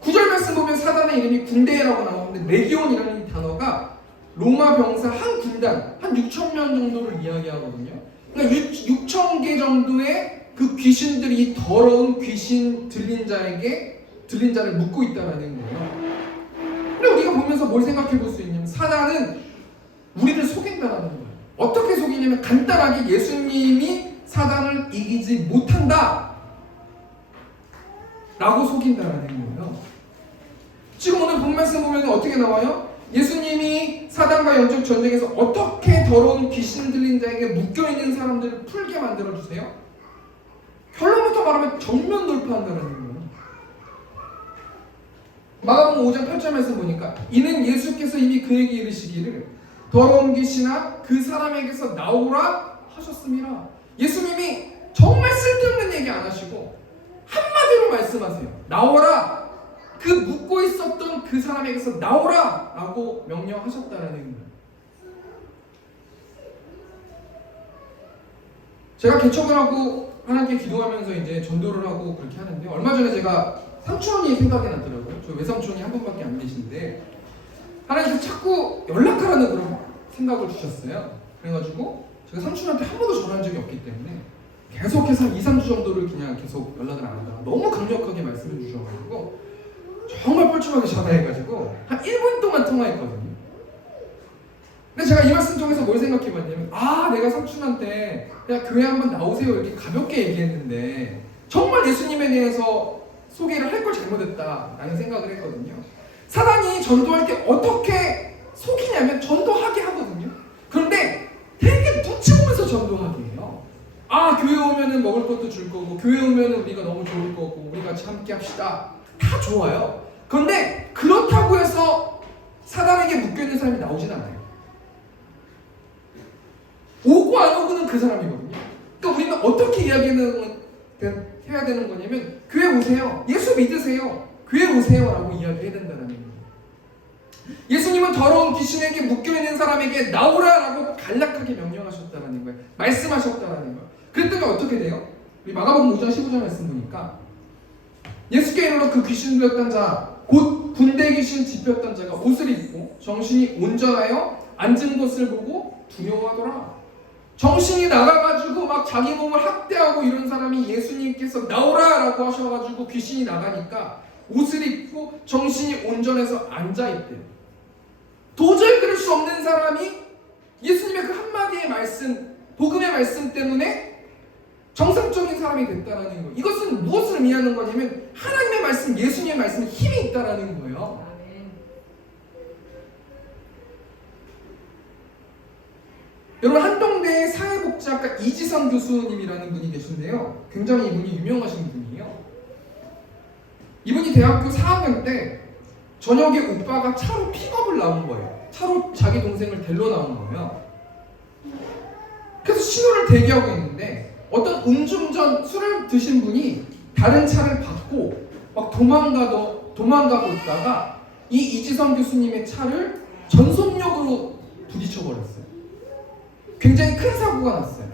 9절 말씀 보면 사단의 이름이 군대라고 나오는데 레기온이라는 단어가 로마 병사 한 군단, 한 6,000명 정도를 이야기하거든요. 그러니까 6,000개 정도의 그 귀신들이 더러운 귀신 들린 자를 묶고 있다는 거예요. 근데 우리가 보면서 뭘 생각해 볼 수 있냐면 사단은 우리를 속인다는 거예요. 어떻게 속이냐면 간단하게 예수님이 사단을 이기지 못한다 라고 속인다는 거예요. 지금 오늘 본 말씀 보면 어떻게 나와요? 예수님이 사단과 영적 전쟁에서 어떻게 더러운 귀신 들린 자에게 묶여있는 사람들을 풀게 만들어주세요? 결론부터 말하면 정면 돌파한다는 거예요. 마가복음 5장 8절 말씀 보니까 이는 예수께서 이미 그에게 이르시기를 더러운 귀신아 그 사람에게서 나오라 하셨습니다. 예수님이 정말 쓸데없는 얘기 안 하시고 한마디로 말씀하세요. 나오라. 그 묶고 있었던 그 사람에게서 나오라 라고 명령하셨다는 거예요. 제가 개척을 하고 하나님께 기도하면서 이제 전도를 하고 그렇게 하는데, 얼마 전에 제가 삼촌이 생각이 나더라고요. 저 외삼촌이 한 분밖에 안 계신데 하나님께서 자꾸 연락하라는 그런 생각을 주셨어요. 그래가지고 제가 삼촌한테 한 번도 전화한 적이 없기 때문에 계속해서 2-3주 정도를 그냥 계속 연락을 안 하다가 너무 강력하게 말씀해 주셔가지고 정말 뻘쭘하게 전화해가지고 한 1분 동안 통화했거든요. 근데 제가 이 말씀 통해서 뭘 생각해봤냐면, 내가 삼촌한테 그냥 교회 한번 나오세요 이렇게 가볍게 얘기했는데 정말 예수님에 대해서 소개를 할 걸 잘못했다라는 생각을 했거든요. 사단이 전도할 때 어떻게 속이냐면 전도하게 하거든요. 그런데 되게 눈치 보면서 전도하게 해요. 교회 오면은 먹을 것도 줄 거고, 교회 오면은 우리가 너무 좋을 거고, 우리 같이 함께 합시다. 다 좋아요. 그런데 그렇다고 해서 사단에게 묶여있는 사람이 나오진 않아요. 오고 안 오고는 그 사람이거든요. 그러니까 우리는 어떻게 해야 되는 거냐면, 교회 오세요. 예수 믿으세요. 교회 오세요 라고 이야기해야 된다는 거예요. 예수님은 더러운 귀신에게 묶여있는 사람에게 나오라라고 간략하게 명령하셨다는 거예요. 말씀하셨다는 거예요. 그랬더니 어떻게 돼요? 우리 마가복음 5장 15절 말씀 보니까 예수께 이르러 그 귀신 들렸던 자, 곧 군대 귀신 집혔던 자가 옷을 입고 정신이 온전하여 앉은 것을 보고 두려워하더라. 정신이 나가가지고 막 자기 몸을 학대하고 이런 사람이 예수님께서 나오라라고 하셔가지고 귀신이 나가니까 옷을 입고 정신이 온전해서 앉아있대요. 도저히 그럴 수 없는 사람이 예수님의 그 한마디의 말씀, 복음의 말씀 때문에 정상적인 사람이 됐다라는 거예요. 이것은 무엇을 의미하는 거냐면 하나님의 말씀, 예수님의 말씀에 힘이 있다라는 거예요. 여러분, 한동대 사회복지학과 이지선 교수님이라는 분이 계신데요. 굉장히 이분이 유명하신 분이에요. 이분이 대학교 4학년 때 저녁에 오빠가 차로 픽업을 나온 거예요. 차로 자기 동생을 데려 나온 거예요. 그래서 신호를 대기하고 있는데 어떤 음주운전 술을 드신 분이 다른 차를 받고 막 도망가고 있다가 이 이지성 교수님의 차를 전속력으로 부딪혀 버렸어요. 굉장히 큰 사고가 났어요.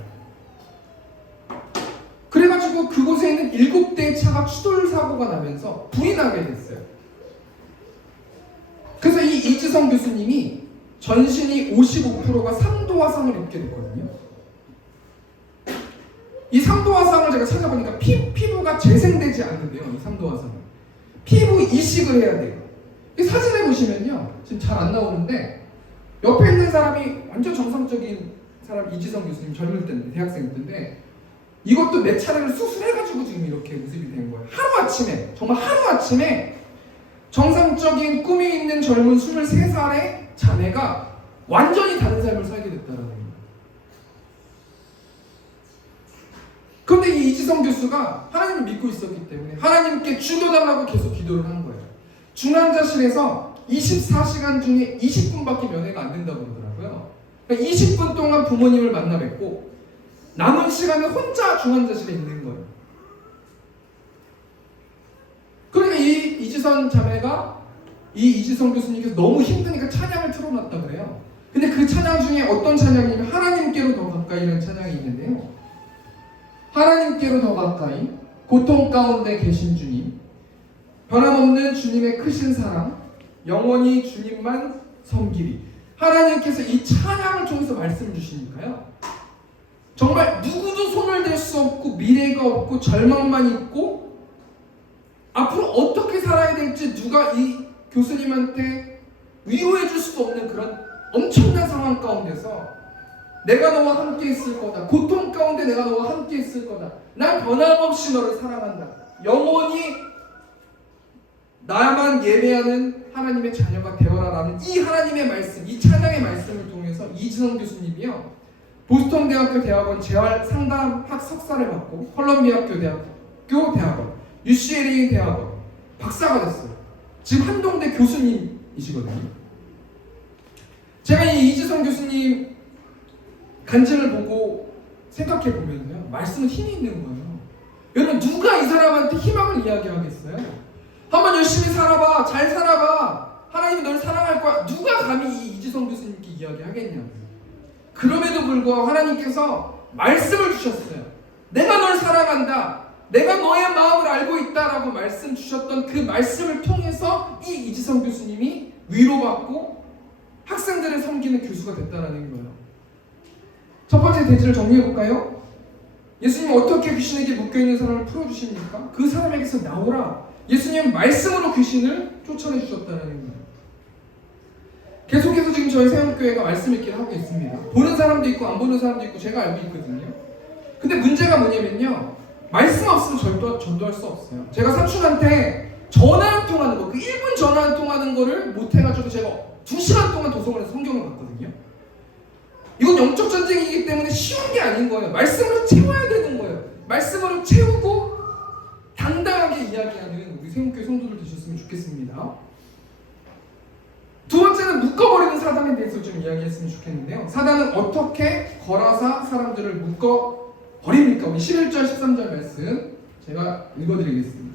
그래가지고 그곳에 있는 7대의 차가 추돌 사고가 나면서 불이 나게 됐어요. 그래서 이 이지성 교수님이 전신이 55%가 3도 화상을 입게 됐거든요. 이 3도 화상을 제가 찾아보니까 피부가 재생되지 않는데요. 이 3도 화상은 피부 이식을 해야 돼요. 이 사진에 보시면요, 지금 잘 안 나오는데 옆에 있는 사람이 완전 정상적인 사람, 이지성 교수님 젊을 때인데, 대학생 때인데 이것도 내 차례를 수술해가지고 지금 이렇게 모습이 된 거예요. 하루아침에, 정말 하루아침에 정상적인 꿈이 있는 젊은 23살의 자매가 완전히 다른 삶을 살게 됐다는 거예요. 그런데 이 이지성 교수가 하나님을 믿고 있었기 때문에 하나님께 죽여달라고 계속 기도를 한 거예요. 중환자실에서 24시간 중에 20분밖에 면회가 안 된다고 그러더라고요. 그러니까 20분 동안 부모님을 만나 뵙고 남은 시간에 혼자 중환자실에 있는 거예요. 그러니까 이 이지선 자매가 이 이지성 교수님께서 너무 힘드니까 찬양을 틀어놨다 그래요. 근데 그 찬양 중에 어떤 찬양이냐면 하나님께로 더 가까이라는 찬양이 있는데요. 하나님께로 더 가까이, 고통 가운데 계신 주님, 변함없는 주님의 크신 사랑, 영원히 주님만 섬기리. 하나님께서 이 찬양을 통해서 말씀 주시니까요, 정말 누구도 손을 댈 수 없고 미래가 없고 절망만 있고 앞으로 어떻게 살아야 될지 누가 이 교수님한테 위로해 줄 수도 없는 그런 엄청난 상황 가운데서 내가 너와 함께 있을 거다. 고통 가운데 내가 너와 함께 있을 거다. 난 변함없이 너를 사랑한다. 영원히 나만 예배하는 하나님의 자녀가 되어라라는 이 하나님의 말씀, 이 찬양의 말씀을 통해서 이지성 교수님이요, 보스턴 대학교 대학원 재활 상담학 석사를 받고 컬럼비아 대학원, UCLA 대학원 박사가 됐어요. 지금 한동대 교수님이시거든요. 제가 이 이지성 교수님 간증을 보고 생각해 보면요, 말씀은 힘이 있는 거예요. 여러분, 누가 이 사람한테 희망을 이야기하겠어요? 한번 열심히 살아봐, 잘 살아봐, 하나님이 널 사랑할 거야. 누가 감히 이 이지성 교수님께 이야기하겠냐고요. 그럼에도 불구하고 하나님께서 말씀을 주셨어요. 내가 널 사랑한다, 내가 너의 마음을 알고 있다라고 말씀 주셨던 그 말씀을 통해서 이 이지성 교수님이 위로받고 학생들을 섬기는 교수가 됐다라는 거예요. 첫 번째 대지를 정리해볼까요? 예수님은 어떻게 귀신에게 묶여있는 사람을 풀어주십니까? 그 사람에게서 나오라. 예수님은 말씀으로 귀신을 쫓아내 주셨다는 거예요. 계속해서 지금 저희 세움교회가 말씀 읽기를 하고 있습니다. 보는 사람도 있고 안 보는 사람도 있고 제가 알고 있거든요. 근데 문제가 뭐냐면요, 말씀 없으면 전도할 수 없어요. 제가 삼촌한테 전화 한 통하는 거, 그 1분 전화 한 통하는 거를 못해가지고 제가 2시간 동안 도서관에서 성경을 봤거든요. 이건 영적 전쟁이기 때문에 쉬운 게 아닌 거예요. 말씀으로 채워야 되는 거예요. 말씀으로 채우고 당당하게 이야기하는 우리 세움교회 성도들 되셨으면 좋겠습니다. 두 번째는 묶어버리는 사단에 대해서 좀 이야기했으면 좋겠는데요. 사단은 어떻게 거라사 사람들을 묶어버립니까? 우리 11절 13절 말씀 제가 읽어드리겠습니다.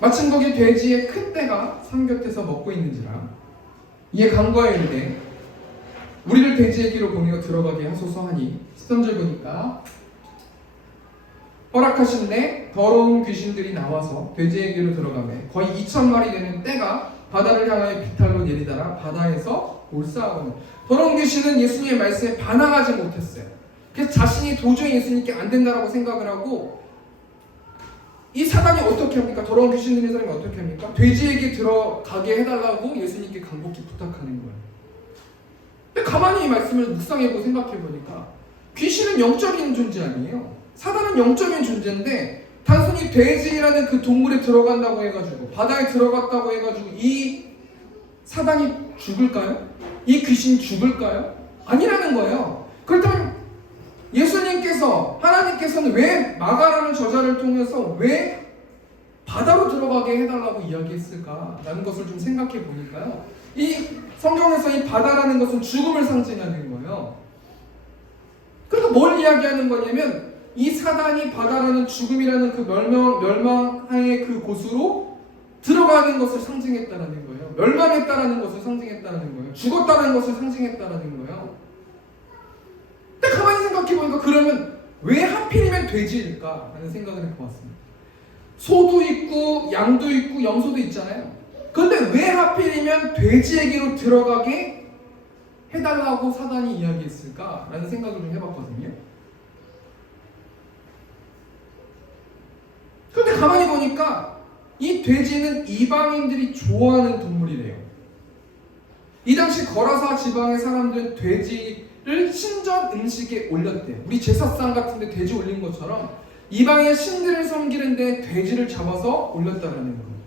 마침 거기 돼지의 큰 떼가 산 곁에서 먹고 있는지라 이에 간과하였는데 우리를 돼지에게로 보내어 들어가게 하소서 하니, 13절 보니까 허락하신데 더러운 귀신들이 나와서 돼지에게로 들어가매 거의 2,000마리 되는 떼가 바다를 향하여 비탈로 내리다라 바다에서 몰사하고는, 더러운 귀신은 예수님의 말씀에 반항하지 못했어요. 그래서 자신이 도저히 예수님께 안 된다라고 생각을 하고, 이 사단이 어떻게 합니까? 더러운 귀신 들린 사람이 어떻게 합니까? 돼지에게 들어가게 해달라고 예수님께 간곡히 부탁하는 거예요. 근데 가만히 이 말씀을 묵상해보고 생각해보니까 귀신은 영적인 존재 아니에요. 사단은 영적인 존재인데 단순히 돼지라는 그 동물에 들어간다고 해가지고, 바다에 들어갔다고 해가지고 이 사단이 죽을까요? 이 귀신이 죽을까요? 아니라는 거예요. 그렇다면 예수님께서, 하나님께서는 왜 마가라는 저자를 통해서 왜 바다로 들어가게 해달라고 이야기했을까라는 것을 좀 생각해 보니까요, 이 성경에서 이 바다라는 것은 죽음을 상징하는 거예요. 그래서 뭘 이야기하는 거냐면 이 사단이 바다라는 죽음이라는 그 멸망의 그 곳으로 들어가는 것을 상징했다라는 거예요. 멸망했다라는 것을 상징했다라는 거예요. 죽었다라는 것을 상징했다라는 거예요. 근데 가만히 생각해보니까 그러면 왜 하필이면 돼지일까? 라는 생각을 해보았습니다. 소도 있고 양도 있고 염소도 있잖아요. 그런데 왜 하필이면 돼지에게로 들어가게 해달라고 사단이 이야기했을까? 라는 생각을 좀 해봤거든요. 그런데 가만히 보니까 이 돼지는 이방인들이 좋아하는 동물이래요. 이 당시 거라사 지방의 사람들은 돼지를 신전 음식에 올렸대요. 우리 제사상 같은 데 돼지 올린 것처럼 이방의 신들을 섬기는데 돼지를 잡아서 올렸다라는 거예요.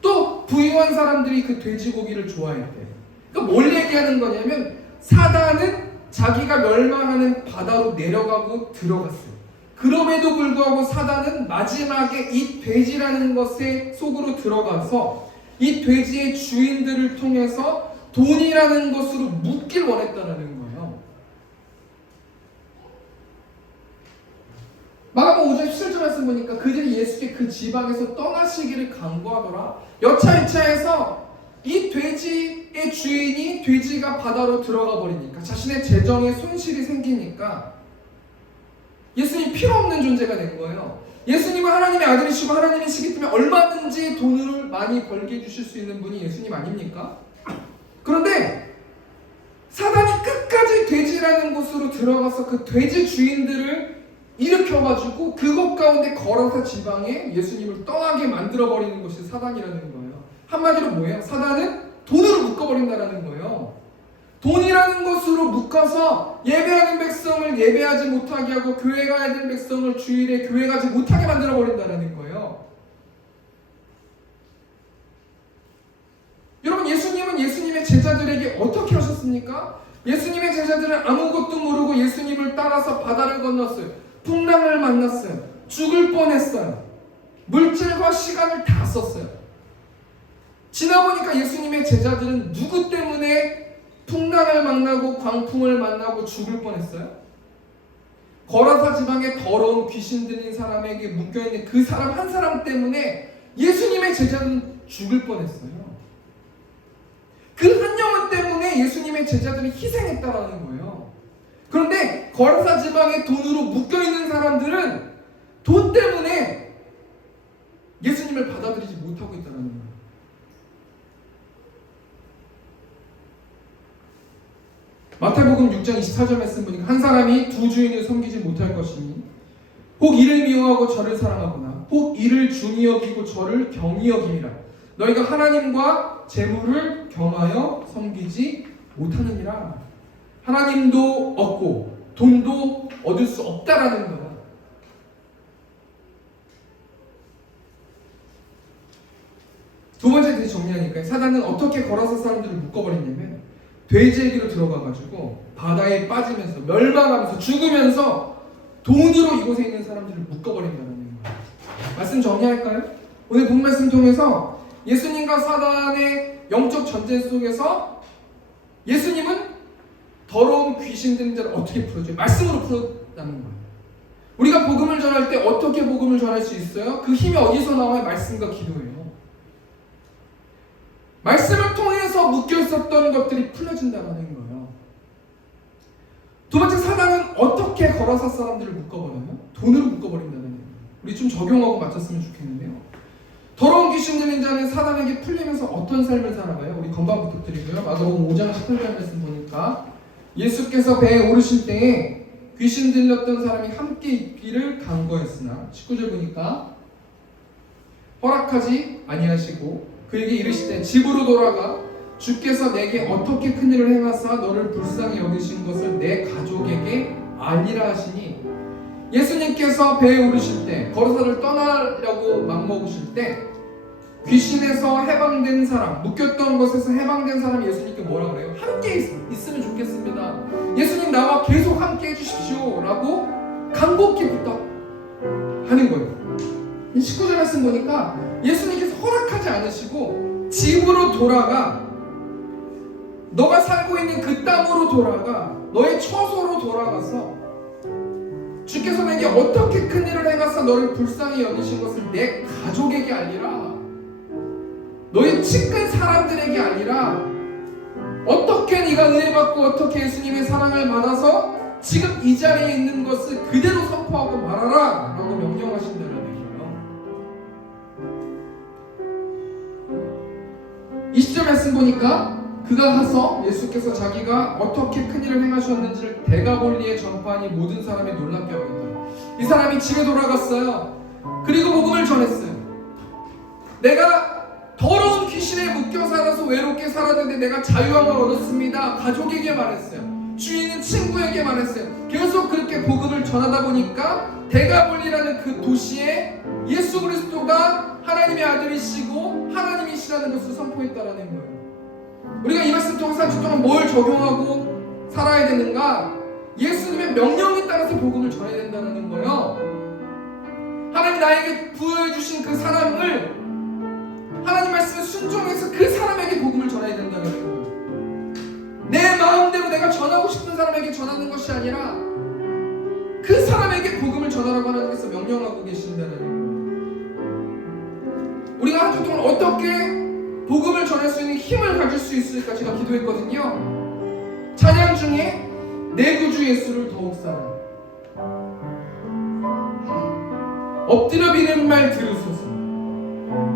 또 부유한 사람들이 그 돼지고기를 좋아했대요. 그러니까 뭘 얘기하는 거냐면 사단은 자기가 멸망하는 바다로 내려가고 들어갔어요. 그럼에도 불구하고 사단은 마지막에 이 돼지라는 것의 속으로 들어가서 이 돼지의 주인들을 통해서 돈이라는 것으로 묶길 원했다는 거예요. 마가복음 5장 17절 말씀 보니까 그들이 예수께 그 지방에서 떠나시기를 간구하더라. 여차여차해서 이 돼지의 주인이 돼지가 바다로 들어가 버리니까 자신의 재정에 손실이 생기니까 예수님이 필요 없는 존재가 된 거예요. 예수님은 하나님의 아들이시고 하나님이시기 때문에 얼마든지 돈을 많이 벌게 해주실 수 있는 분이 예수님 아닙니까? 그런데 사단이 끝까지 돼지라는 곳으로 들어가서 그 돼지 주인들을 일으켜가지고 그것 가운데 걸어서 지방에 예수님을 떠나게 만들어버리는 것이 사단이라는 거예요. 한마디로 뭐예요? 사단은 돈으로 묶어버린다는 거예요. 돈이라는 것으로 묶어서 예배하는 백성을 예배하지 못하게 하고 교회 가야 될 백성을 주일에 교회 가지 못하게 만들어버린다는 거예요. 여러분, 예수님은 예수님의 제자들에게 어떻게 하셨습니까? 예수님의 제자들은 아무것도 모르고 예수님을 따라서 바다를 건넜어요. 풍랑을 만났어요. 죽을 뻔했어요. 물질과 시간을 다 썼어요. 지나보니까 예수님의 제자들은 누구 때문에 풍랑을 만나고 광풍을 만나고 죽을 뻔했어요? 거라사 지방에 더러운 귀신 들린 사람에게 묶여있는 그 사람 한 사람 때문에 예수님의 제자들은 죽을 뻔했어요. 그 한 영혼 때문에 예수님의 제자들이 희생했다라는 거예요. 그런데 거라사 지방에 돈으로 묶여있는 사람들은 돈 때문에 예수님을 받아들이지 못하고 있다는 거예요. 마태복음 6장 24절 말씀 보니까 한 사람이 두 주인을 섬기지 못할 것이니 혹 이를 미워하고 저를 사랑하거나 혹 이를 중히 여기고 저를 경히 여김이라. 너희가 하나님과 재물을 겸하여 섬기지 못하느니라. 하나님도 얻고 돈도 얻을 수 없다라는 거야. 두 번째 돼지 정리하니까 사단은 어떻게 걸어서 사람들을 묶어버리냐면 돼지에게로 들어가가지고 바다에 빠지면서 멸망하면서 죽으면서 돈으로 이곳에 있는 사람들을 묶어버린다는 거예요. 말씀 정리할까요? 오늘 본 말씀 통해서 예수님과 사단의 영적 전쟁 속에서 예수님은 더러운 귀신 들린 자를 어떻게 풀어줘요? 말씀으로 풀었다는 거예요. 우리가 복음을 전할 때 어떻게 복음을 전할 수 있어요? 그 힘이 어디서 나와요? 말씀과 기도예요. 말씀을 통해서 묶여있었던 것들이 풀려진다는 거예요. 두 번째, 사단은 어떻게 거라사 사람들을 묶어버려요? 돈으로 묶어버린다는 거예요. 우리 좀 적용하고 맞췄으면 좋겠는데요. 더러운 귀신 들린 자는 사단에게 풀리면서 어떤 삶을 살아가요? 우리 건방 부탁드리고요. 마가복음 5장 18절 말씀 보니까 예수께서 배에 오르실 때에 귀신 들렸던 사람이 함께 있기를 간구했으나 19절 보니까 허락하지 아니하시고 그에게 이르시되 집으로 돌아가 주께서 내게 어떻게 큰 일을 행하사 너를 불쌍히 여기신 것을 내 가족에게 알리라 하시니, 예수님께서 배에 오르실 때 거라사를 떠나려고 맘먹으실 때 귀신에서 해방된 사람, 묶였던 것에서 해방된 사람이 예수님께 뭐라 그래요? 함께 있으면 좋겠습니다. 예수님 나와 계속 함께 해주십시오 라고 간곡히 부탁하는 거예요. 19절 말씀 보니까 예수님께서 허락하지 않으시고 집으로 돌아가 너가 살고 있는 그 땅으로 돌아가 너의 처소로 돌아가서 주께서 내게 어떻게 큰 일을 행하사 너를 불쌍히 여기신 것을 내 가족에게 알리라. 너의 친근 사람들에게 알리라. 어떻게 네가 은혜 받고 어떻게 예수님의 사랑을 받아서 지금 이 자리에 있는 것을 그대로 선포하고 말하라 라고 명령하신다는 얘기예요. 20절 말씀 보니까 그가 가서 예수께서 자기가 어떻게 큰 일을 행하셨는지를 데가볼리에 전파하니 모든 사람이 놀랍게 여겼더라. 이 사람이 집에 돌아갔어요. 그리고 복음을 전했어요. 내가 더러운 귀신에 묶여 살아서 외롭게 살았는데 내가 자유함을 얻었습니다. 가족에게 말했어요. 주위 있는 친구에게 말했어요. 계속 그렇게 복음을 전하다 보니까 데가볼리라는 그 도시에 예수 그리스도가 하나님의 아들이시고 하나님이시라는 것을 선포했다라는 거예요. 우리가 이 말씀 통해서 한 주 동안 뭘 적용하고 살아야 되는가? 예수님의 명령에 따라서 복음을 전해야 된다는 거예요. 하나님이 나에게 부여해 주신 그 사람을 하나님 말씀에 순종해서 그 사람에게 복음을 전해야 된다는 거예요. 내 마음대로 내가 전하고 싶은 사람에게 전하는 것이 아니라 그 사람에게 복음을 전하라고 하나님께서 명령하고 계신다는 거예요. 우리가 한 주 동안 어떻게 복음을 전할 수 있는 힘을 가질 수 있을까 제가 기도했거든요. 찬양 중에 내 구주 예수를 더욱 사랑, 엎드려 비는 말 들으소서,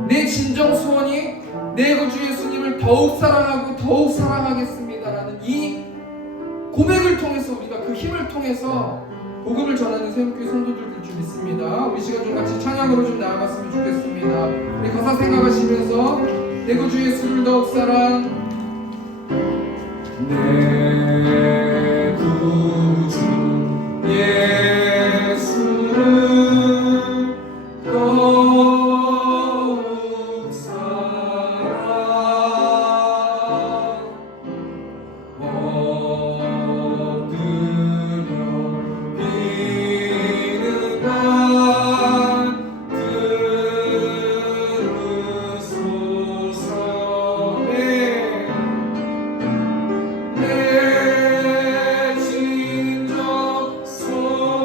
내 진정 소원이 내 구주 예수님을 더욱 사랑하고 더욱 사랑하겠습니다라는 이 고백을 통해서 우리가 그 힘을 통해서 복음을 전하는 새롭게 성도들 줄 믿습니다. 우리 시간 좀 같이 찬양으로 좀 나아갔으면 좋겠습니다. 우리 가사 생각하시면서 내 구주 예수를 더욱 사랑, 내 구주 예수를 더욱 사랑, 엎드려 비는 날 들으소서. 내 진정 소원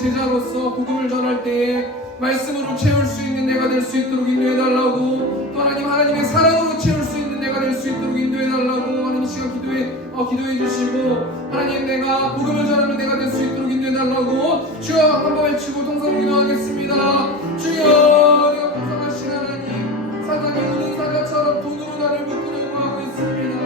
제자로서 복음을 전할 때에 말씀으로 채울 수 있는 내가 될 수 있도록 인도해달라고, 또 하나님의 사랑으로 채울 수 있는 내가 될 수 있도록 인도해달라고 하나님 이 시간 기도해 주시고, 하나님 내가 복음을 전하는 내가 될 수 있도록 인도해달라고 주여 한번 외치고 통성으로 기도하겠습니다. 주여, 내가 풍성하신 하나님, 사단이 우는 사자처럼 돈으로 나를 묶으려고 하고 있습니다.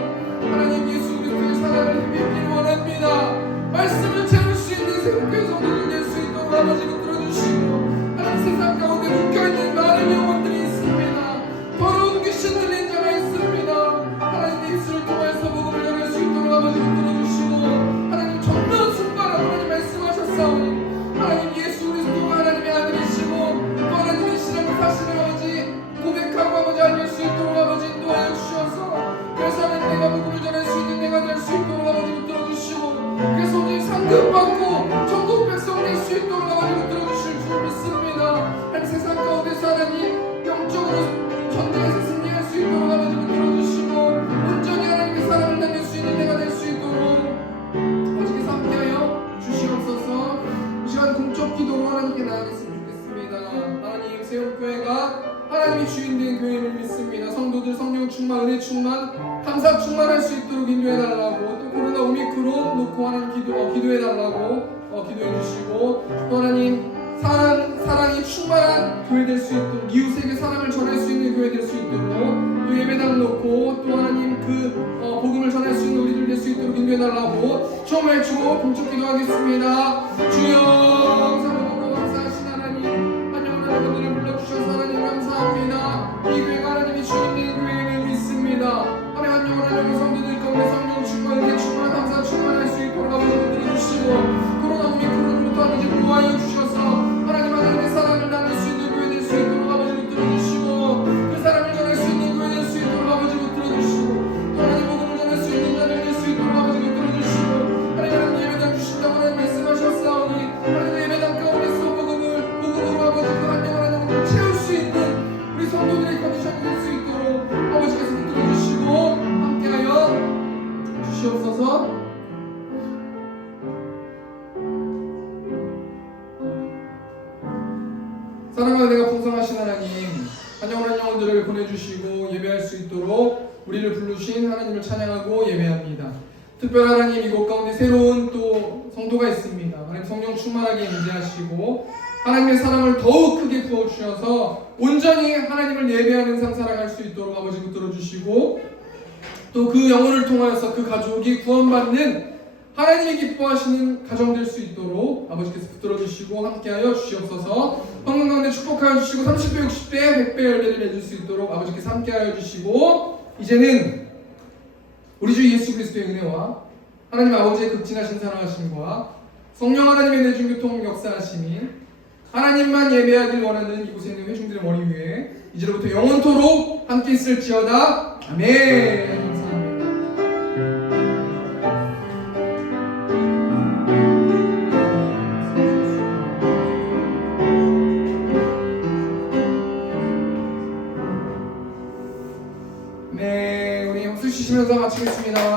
하나님 예수 그리스도의 사랑을 힘입기를 원합니다. 말씀을 채울 수 있는 새롭게 성도들 될 수 있도록 아버지 붙들어주시고, 하나님 세상 가운데 묶여있는 많은 영혼들이 있습니다. 더러운 귀신 들린 자가 있습니다. 하나님 입술을 통해서 복음을 전할 수 있도록 아버지 붙들어주시고, 하나님 전면 순발하고 하나님 말씀하셨사오니 하나님 예수 그리스도가 하나님의 아들이시고 또 하나님의 신앙을 사시는 아버지 고백하고 아버지 알릴 수 있도록 아버지 인도하여 주셔서, 그래서 하나님 내가 복음을 전할 수 있는 내가 될 수 있도록 아버지 붙들어주시고, 그래서 오늘 상급받고 천국 백성 될 수 있도록 아버지 붙들어주실 줄 믿습니다. 하나님 세상 가운데서 하나님 영적으로 전쟁에서 승리할 수 있도록 아버지 붙들어주시고, 온전히 하나님의 사랑을 나눌 수 있는 내가 될 수 있도록 아버지께서 함께하여 주시옵소서. 이 시간 공적 기도로 하나님께 나아갔으면 좋겠습니다. 하나님 세움교회가 하나님이 주인된 교회를 믿습니다. 성도들 성령 충만, 은혜 충만, 감사 충만할 수 있도록 인도해달라고, 또 코로나 오미크론 놓고 하나님 기도해달라고 기도해 주시고, 또 하나님 사랑이 충만한 교회 될 수 있도록, 이웃에게 사랑을 전할 수 있는 교회 될 수 있도록, 또 예배당 놓고 또 하나님 복음을 전할 수 있는 우리들 될 수 있도록 인도해달라고 정말 주 공적 기도하겠습니다. 주여, 사랑하고 감사하신 하나님, 한영원 여러분들을 불러주셔서 하나님 감사합니다. 이 교회가 하나님이 주인인 교회를 믿습니다. 하나님 한영원 성도들 가운데 성령 충만, 은혜 충만, 감사 충만할 수 있도록 아버지 붙들어주시고, 코로나 오미크론부터 아버지 보호하여 주셔서 하나님의 사랑을 나눌 수 있는 교회 될 수 있도록 아버지 붙들어주시고, 그 사랑을 전할 수 있는 교회 될 수 있도록 아버지 붙들어주시고, 또 하나님 복음을 전할 수 있는 자들 될 수 있도록 아버지 붙들어주시고, 하나님 예배당 주신다고 하나님 말씀하셨사오니 하나님 예배당 가운데서 복음으로 아버지 그 하나님을 채울 수 있는 우리 성도들의 컨디션이 될 수 있도록 아버지께서 붙들어주시고 함께하여 주시옵소서. 사랑하는 내가 풍성하신 하나님, 한영원한 영혼들을 보내주시고 예배할 수 있도록 우리를 부르신 하나님을 찬양하고 예배합니다. 특별한 하나님, 이곳 가운데 새로운 또 성도가 있습니다. 하나님 성령 충만하게 임재하시고 하나님의 사랑을 더욱 크게 부어주셔서 온전히 하나님을 예배하는 삶 살아갈 수 있도록 아버지 붙들어주시고, 또 그 영혼을 통하여서 그 가족이 구원받는 하나님이 기뻐하시는 가정 될 수 있도록 아버지께서 붙들어주시고 함께하여 주시옵소서. 황금 가운데 축복하여 주시고 30배, 60배, 100배 열매를 맺을 수 있도록 아버지께서 함께하여 주시고, 이제는 우리 주 예수 그리스도의 은혜와 하나님 아버지의 극진하신 사랑하심과 성령 하나님의 내중교통 역사하심이 하나님만 예배하길 원하는 이곳에 있는 회중들의 머리 위에 이제로부터 영원토록 함께 있을지어다. 아멘. 감사합니다. 네, 우리 박수 주시면서 마치겠습니다.